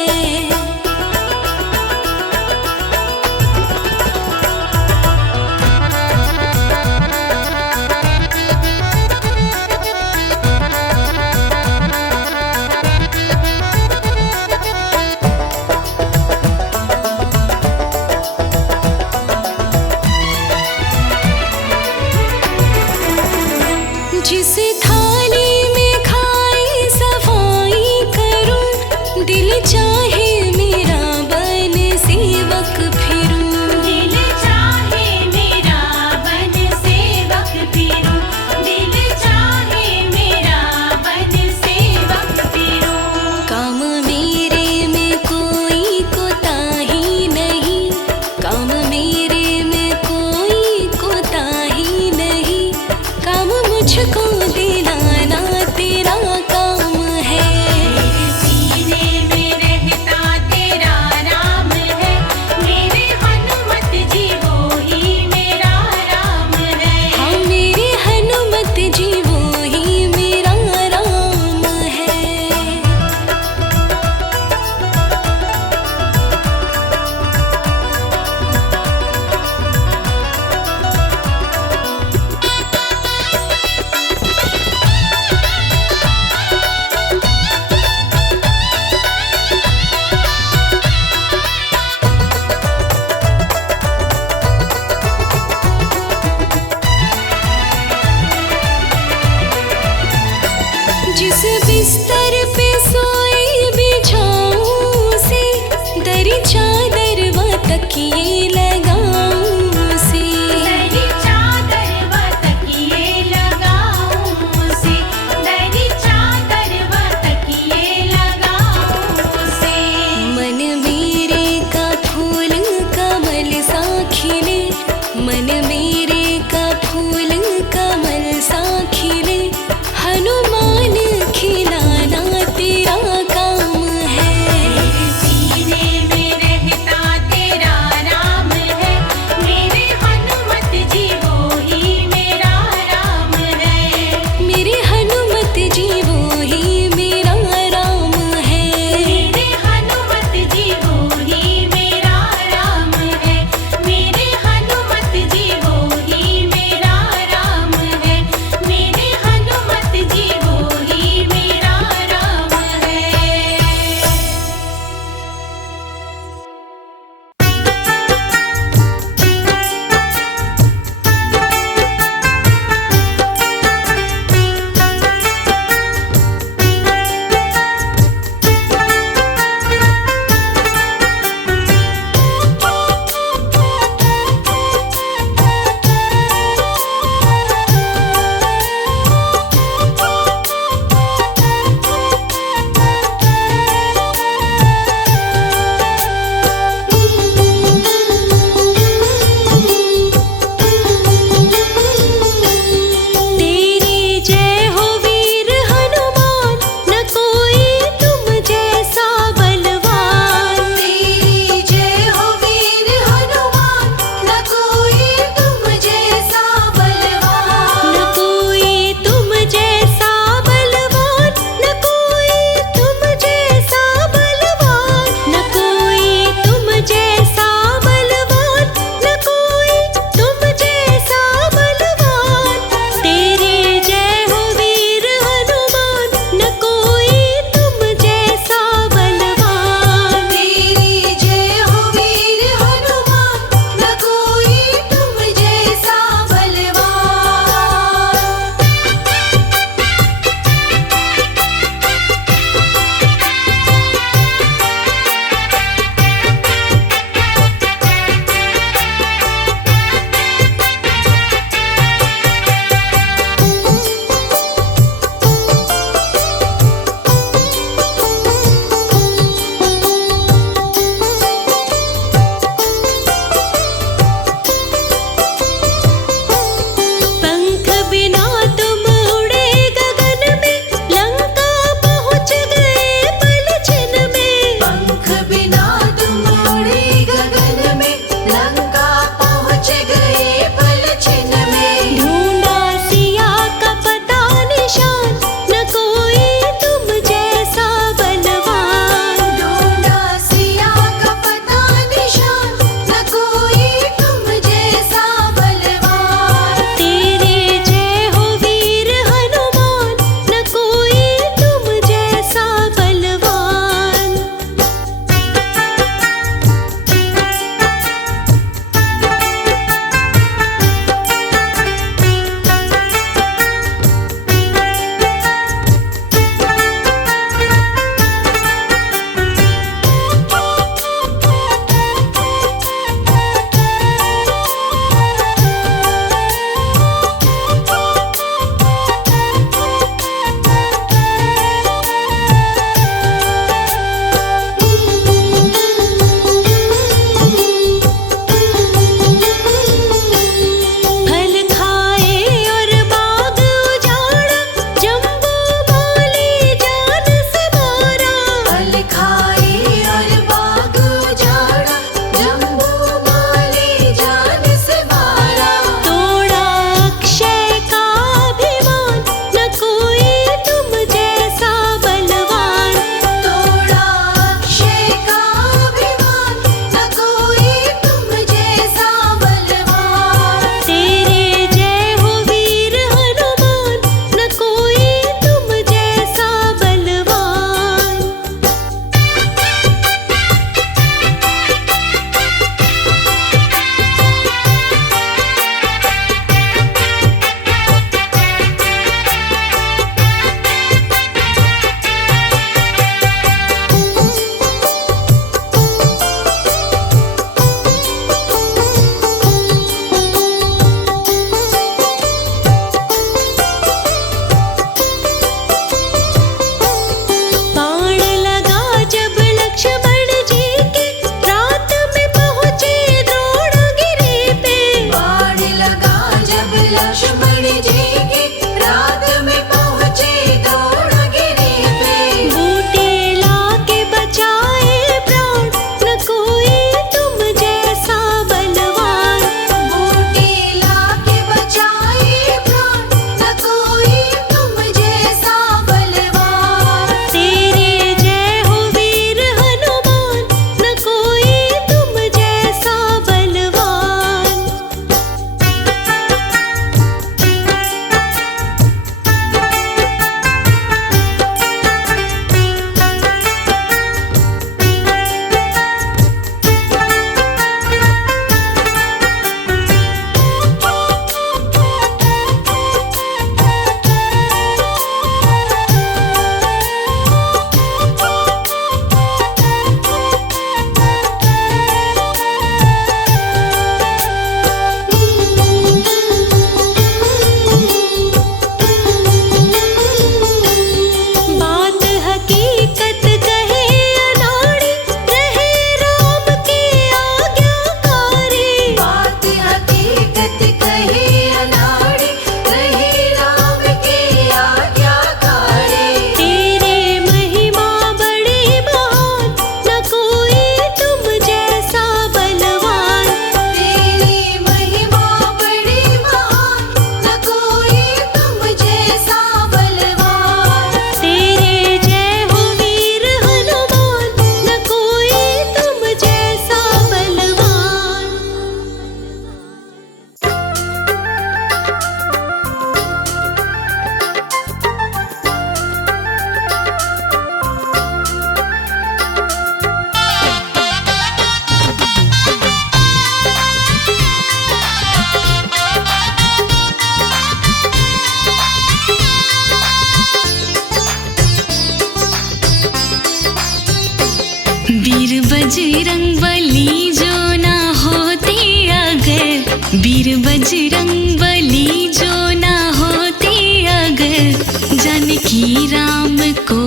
वीर बजरंग बली जो ना होते अगर, जानकी राम को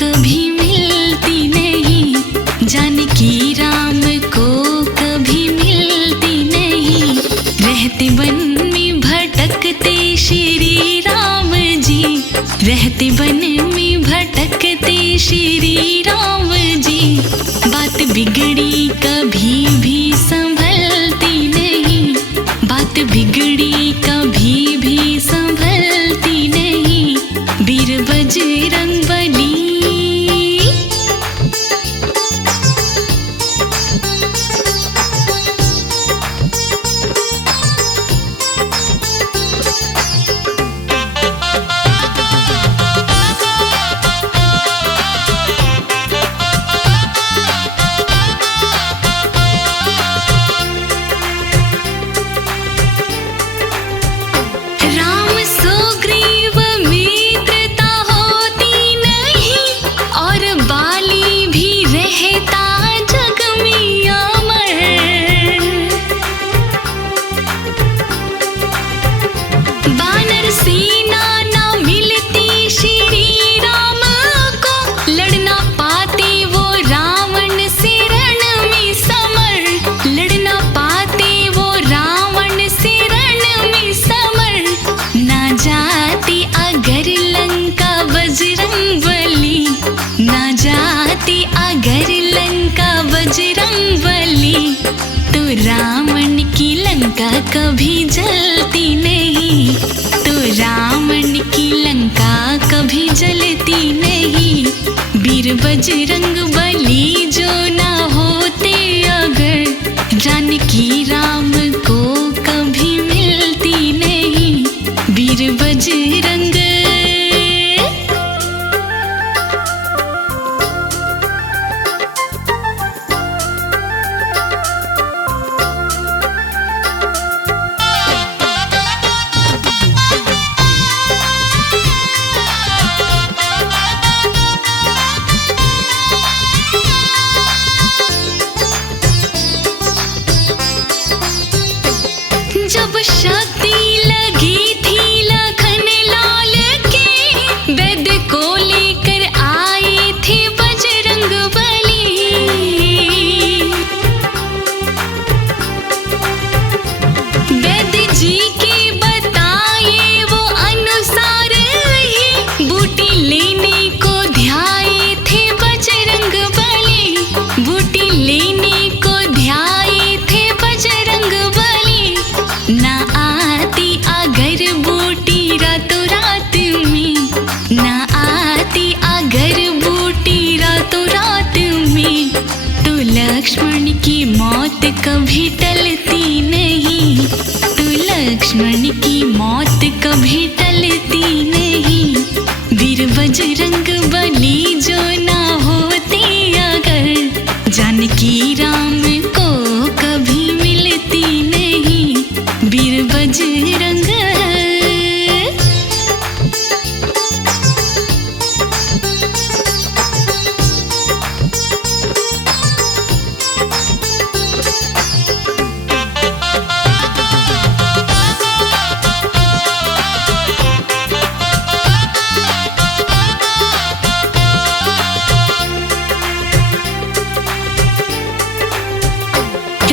कभी मिलती नहीं, जानकी राम को कभी मिलती नहीं। रहते वन में भटकते श्री राम जी, रहते वन में भटकते श्री राम जी। बात बिगड़ी कभी भी संभलती नहीं, बात बिगड़ी कभी भी संभलती नहीं। वीर बजरंग बली। राम सुग्रीव मित्रता होती नहीं, और बाली भी रहता जग में अमर। बानर सेना न मिलती श्री राम को, लड़ना पाते वो रावण से रण में समर, लड़ना पाते वो रावण से रण में समर। ना जाती अगर लंका बजरंग बली, ना जाती अगर लंका बजरंग बली, तो रावण की लंका कभी जलती नहीं, तो रावण की लंका कभी जलती नहीं। वीर बजरंग बली जो ना होते अगर, जानकी राम को कभी मिलती नहीं। वीर बजरंग। जब शक्ति लगी थी लखन लाल के, वैद्य को लेकर आए थे बजरंग बली। वैद्य जी के बताए वो अनुसार ही, बूटी लेने को ध्याए थे बजरंग बली, बूटी लेने को ध्याए थे बजरंग बली। ना आती अगर बूटी रातों रात में, ना आती अगर बूटी रातों रात में, तो लक्ष्मण की मौत कभी टलती नहीं, तो लक्ष्मण की मौत कभी टलती नहीं। वीर बजरंग बली जो ना होते अगर, जानकी राम को कभी मिलती नहीं। वीर बजरंग।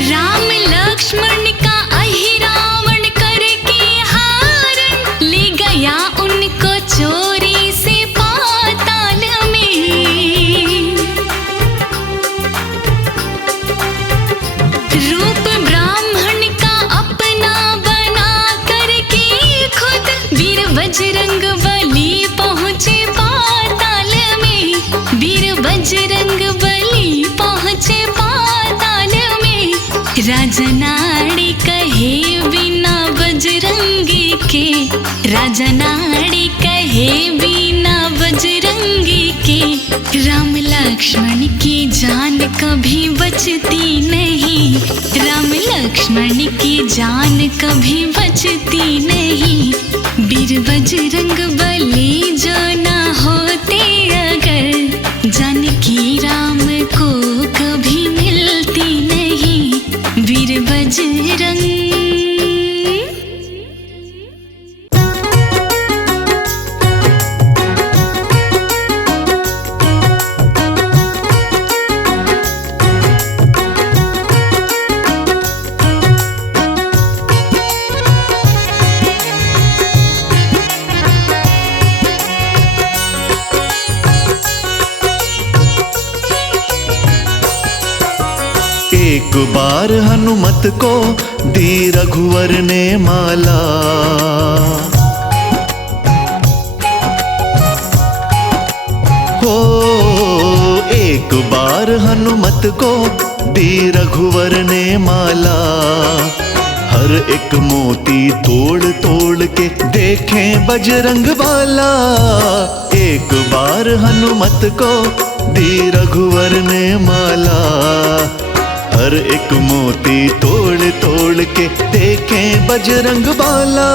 राम लक्ष्मण का अहिरावण करके हारन, ले गया उनको चोरी से पाताल में। रूप ब्राह्मण का अपना बना करके खुद, वीर बजरंग बली पहुँचे पाताल में, वीर बजरंग बली पहुँचे पाताल में। राजा नाड़ी कहे बिना बजरंगी के, राजा नाड़ी कहे बिना बजरंगी के। राम लक्ष्मण की जान कभी बचती नहीं, राम लक्ष्मण की जान कभी बचती नहीं। वीर बजरंग बली जो ना होते अगर, जानकी राम को कभी मिलती नहीं। वीर बजरंग। बार हनुमत को दी रघुवर ने माला। हो एक बार हनुमत को दी रघुवर ने माला। हर एक मोती तोड़ तोड़ के देखें बजरंग बाला। एक बार हनुमत को दी रघुवर ने माला। हर एक मोती तोड़ तोड़ के देखें बजरंग बाला।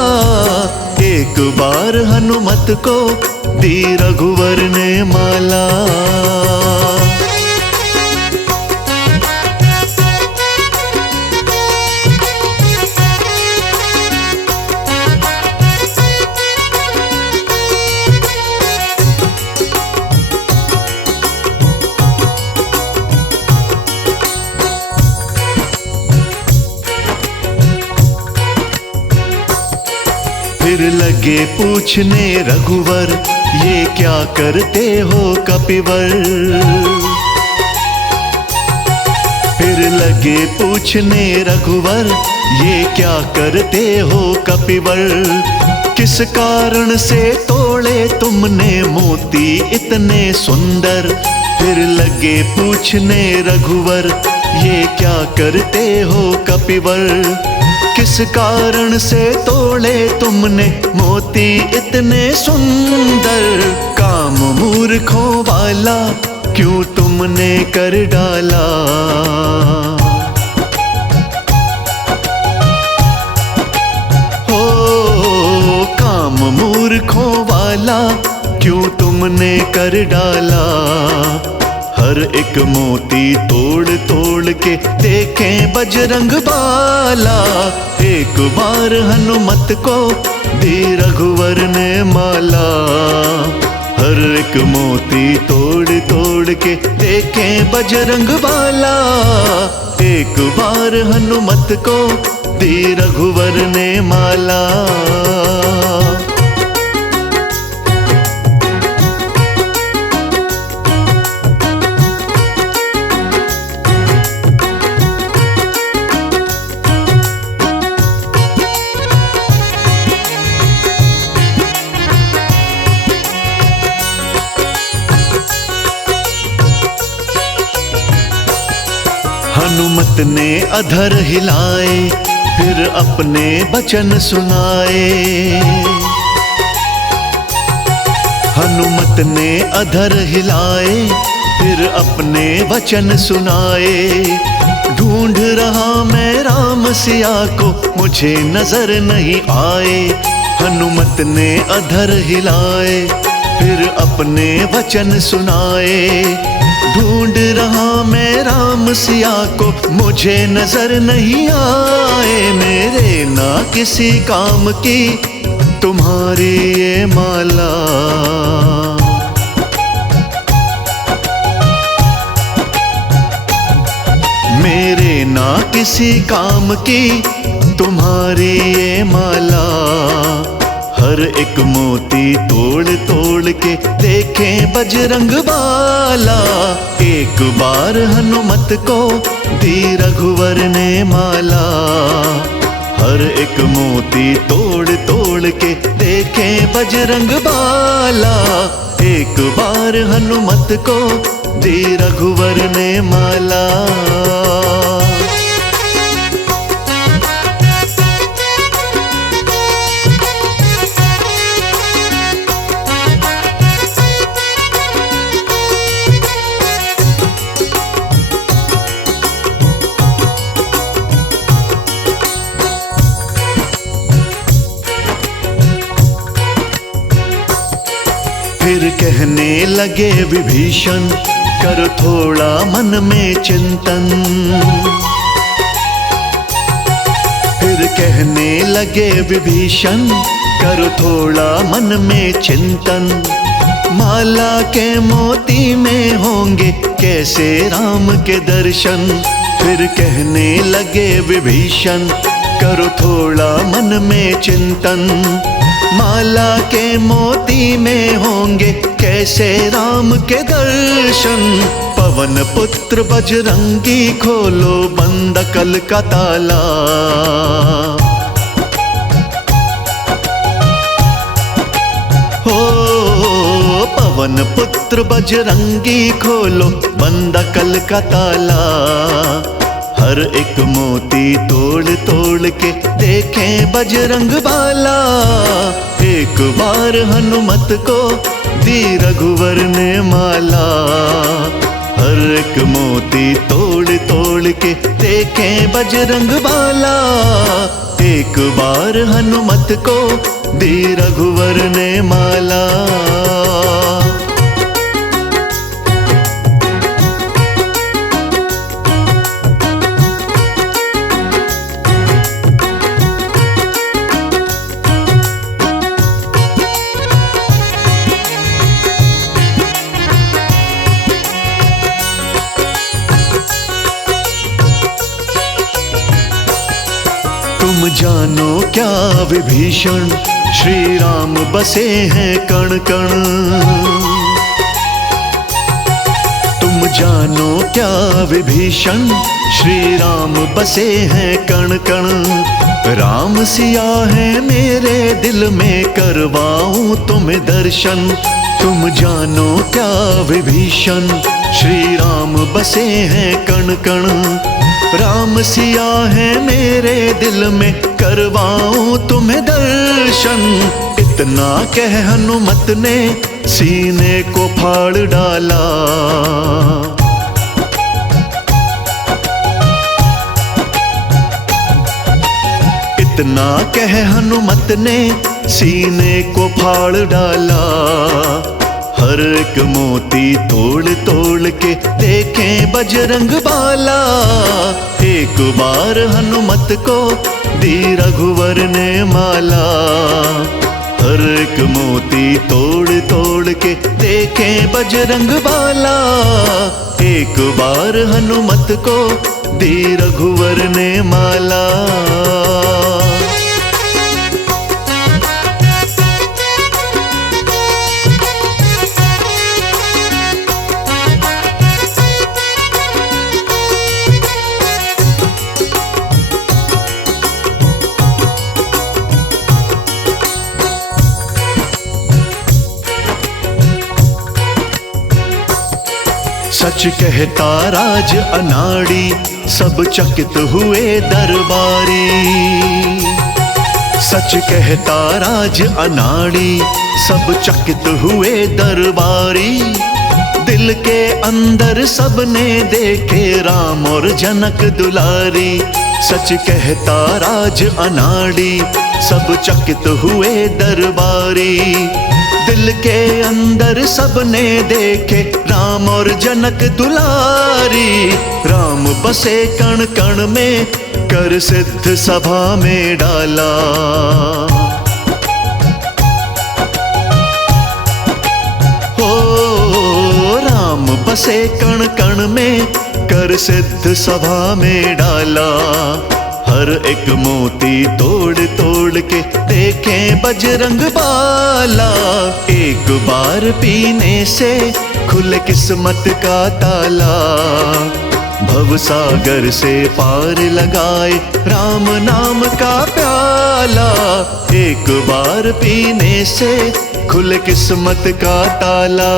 एक बार हनुमत को दी रघुवर ने माला। फिर लगे पूछने रघुवर, ये क्या करते हो कपिवर। फिर लगे पूछने रघुवर, ये क्या करते हो कपिवर। किस कारण से तोड़े तुमने मोती इतने सुंदर। फिर लगे पूछने रघुवर, ये क्या करते हो कपिवर। किस कारण से तोड़े तुमने मोती इतने सुंदर। काम मूर्खों वाला क्यों तुमने कर डाला। हो काम मूर्खों वाला क्यों तुमने कर डाला। हर एक मोती तोड़ तोड़ के देखें बजरंग बाला। एक बार हनुमत को दी रघुवर ने माला। हर एक मोती तोड़ तोड़ के देखें बजरंग बाला। एक बार हनुमत को दी रघुवर ने माला। हनुमत ने अधर हिलाए, फिर अपने वचन सुनाए। हनुमत ने अधर हिलाए, फिर अपने वचन सुनाए। ढूंढ रहा मैं राम सिया को, मुझे नजर नहीं आए। हनुमत ने अधर हिलाए, फिर अपने वचन सुनाए। ढूंढ रहा मैं राम सिया को, मुझे नजर नहीं आए। मेरे ना किसी काम की तुम्हारी ये माला। मेरे ना किसी काम की तुम्हारी ये माला। हर एक मोती तोड़ तोड़ के देखें बजरंग बाला। एक बार हनुमत को दी रघुवर ने माला। हर एक मोती तोड़ तोड़ के देखें बजरंग बाला। एक बार हनुमत को दी रघुवर ने माला। फिर कहने लगे विभीषण, कर थोड़ा मन में चिंतन। फिर कहने लगे विभीषण, कर थोड़ा मन में चिंतन। माला के मोती में होंगे कैसे राम के दर्शन। फिर कहने लगे विभीषण, करो थोड़ा मन में चिंतन। माला के मोती में होंगे कैसे राम के दर्शन। पवन पुत्र बजरंगी खोलो बंद कल का ताला। हो पवन पुत्र बजरंगी खोलो बंद कल का ताला। हर एक मोती तोड़ तोड़ के देखें बजरंग बाला। एक बार हनुमत को दी रघुवर ने माला। हर एक मोती तोड़ तोड़ के देखें बजरंग बाला। एक बार हनुमत को दी रघुवर ने माला। तुम जानो क्या विभीषण श्री राम बसे हैं कण कण। तुम जानो क्या विभीषण श्री राम बसे हैं कण कण। राम सिया है मेरे दिल में करवाऊं तुम्हें दर्शन। तुम जानो क्या विभीषण श्री राम बसे हैं कण कण। राम सिया है मेरे दिल में करवाऊं तुम्हें दर्शन। इतना कह हनुमत ने सीने को फाड़ डाला। इतना कह हनुमत ने सीने को फाड़ डाला। हर एक मोती तोड़ तोड़ के देखें बजरंग बाला। एक बार हनुमत को दी रघुवर ने माला। हर एक मोती तोड़ तोड़ के देखें बजरंग बाला। एक बार हनुमत को दी रघुवर ने माला। सच कहता राज अनाड़ी सब चकित हुए दरबारी। सच कहता राज अनाड़ी सब चकित हुए दरबारी। दिल के अंदर सबने देखे राम और जनक दुलारी। सच कहता राज अनाड़ी सब चकित हुए दरबारी। दिल के अंदर सबने देखे राम और जनक दुलारी। राम बसे कण कण में कर सिद्ध सभा में डाला। हो राम बसे कण कण में कर सिद्ध सभा में डाला। हर एक मोती तोड़ तोड़ के देखें बजरंग बाला। एक बार पीने से खुले किस्मत का ताला। भवसागर से पार लगाए राम नाम का प्याला। एक बार पीने से खुले किस्मत का ताला।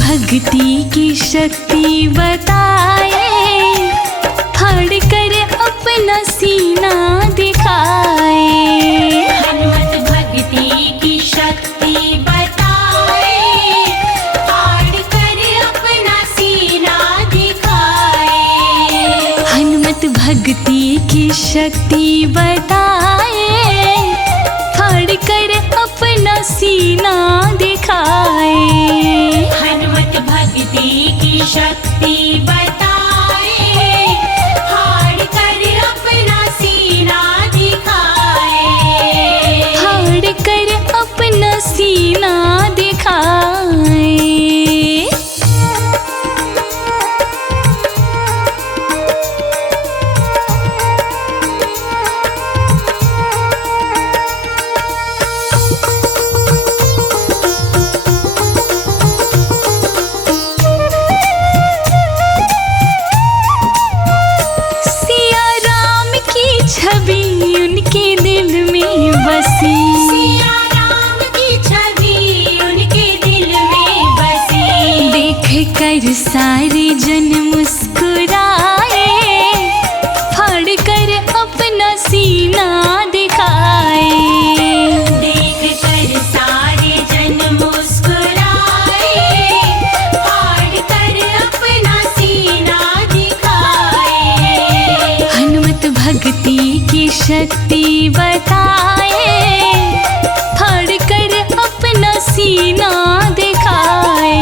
भक्ति की शक्ति बताए, फाड़ कर अपना सीना दिखाए। हनुमत भक्ति की शक्ति बताए, फाड़ कर अपना सीना दिखाए। हनुमत भक्ति की शक्ति बताए, फाड़ कर अपना सीना दिखाए। हनुमत भक्ति की शक्ति बताए, हाड़ कर अपना सीना दिखाए। हाड़ कर अपना सीना दिखाए। छवि उनके दिल में बसी, सिया राम की छवि उनके दिल में बसी। देख कर सारे जन मुस्कुराए, फाड़ कर अपना सीना दिखाए। देख कर सारे जन मुस्कुराए, फाड़ कर अपना सीना दिखाए। हनुमत भक्ति की शक्ति बताए, फाड़ कर अपना सीना दिखाए।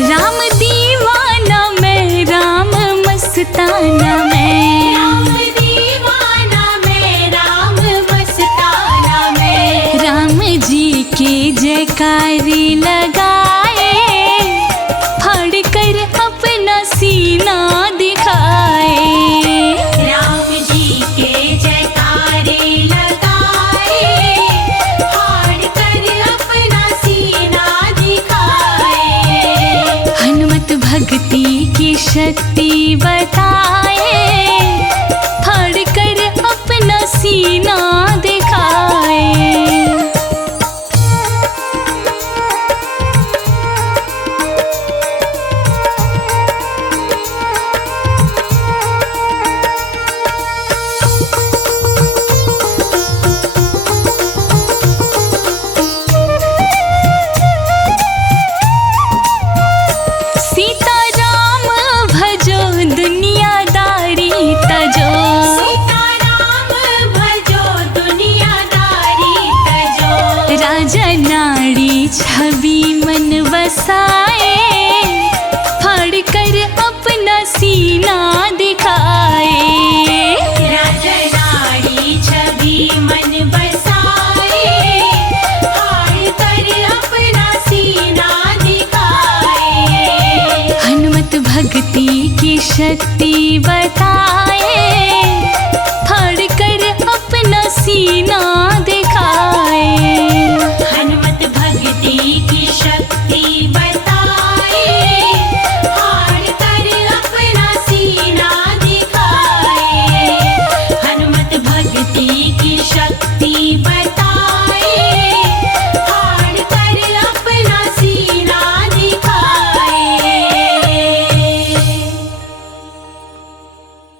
राम दीवाना मैं, राम मस्ताना मैं, राम दीवाना मैं, राम मस्ताना मैं। राम जी के जयकारी लगाए, फाड़ कर अपना सीना दिखाए। राम जी के जयकारे लगाए, फाड़ कर अपना सीना दिखाए। हनुमत भक्ति की शक्ति बताए, फाड़ कर अपना सीना दिखाए। सीता राम भजो दुनियादारी तजो, सीता राम भजो दुनियादारी तजो। राजा नाड़ी छवि मन बसाए, फाड़ कर अपना सीना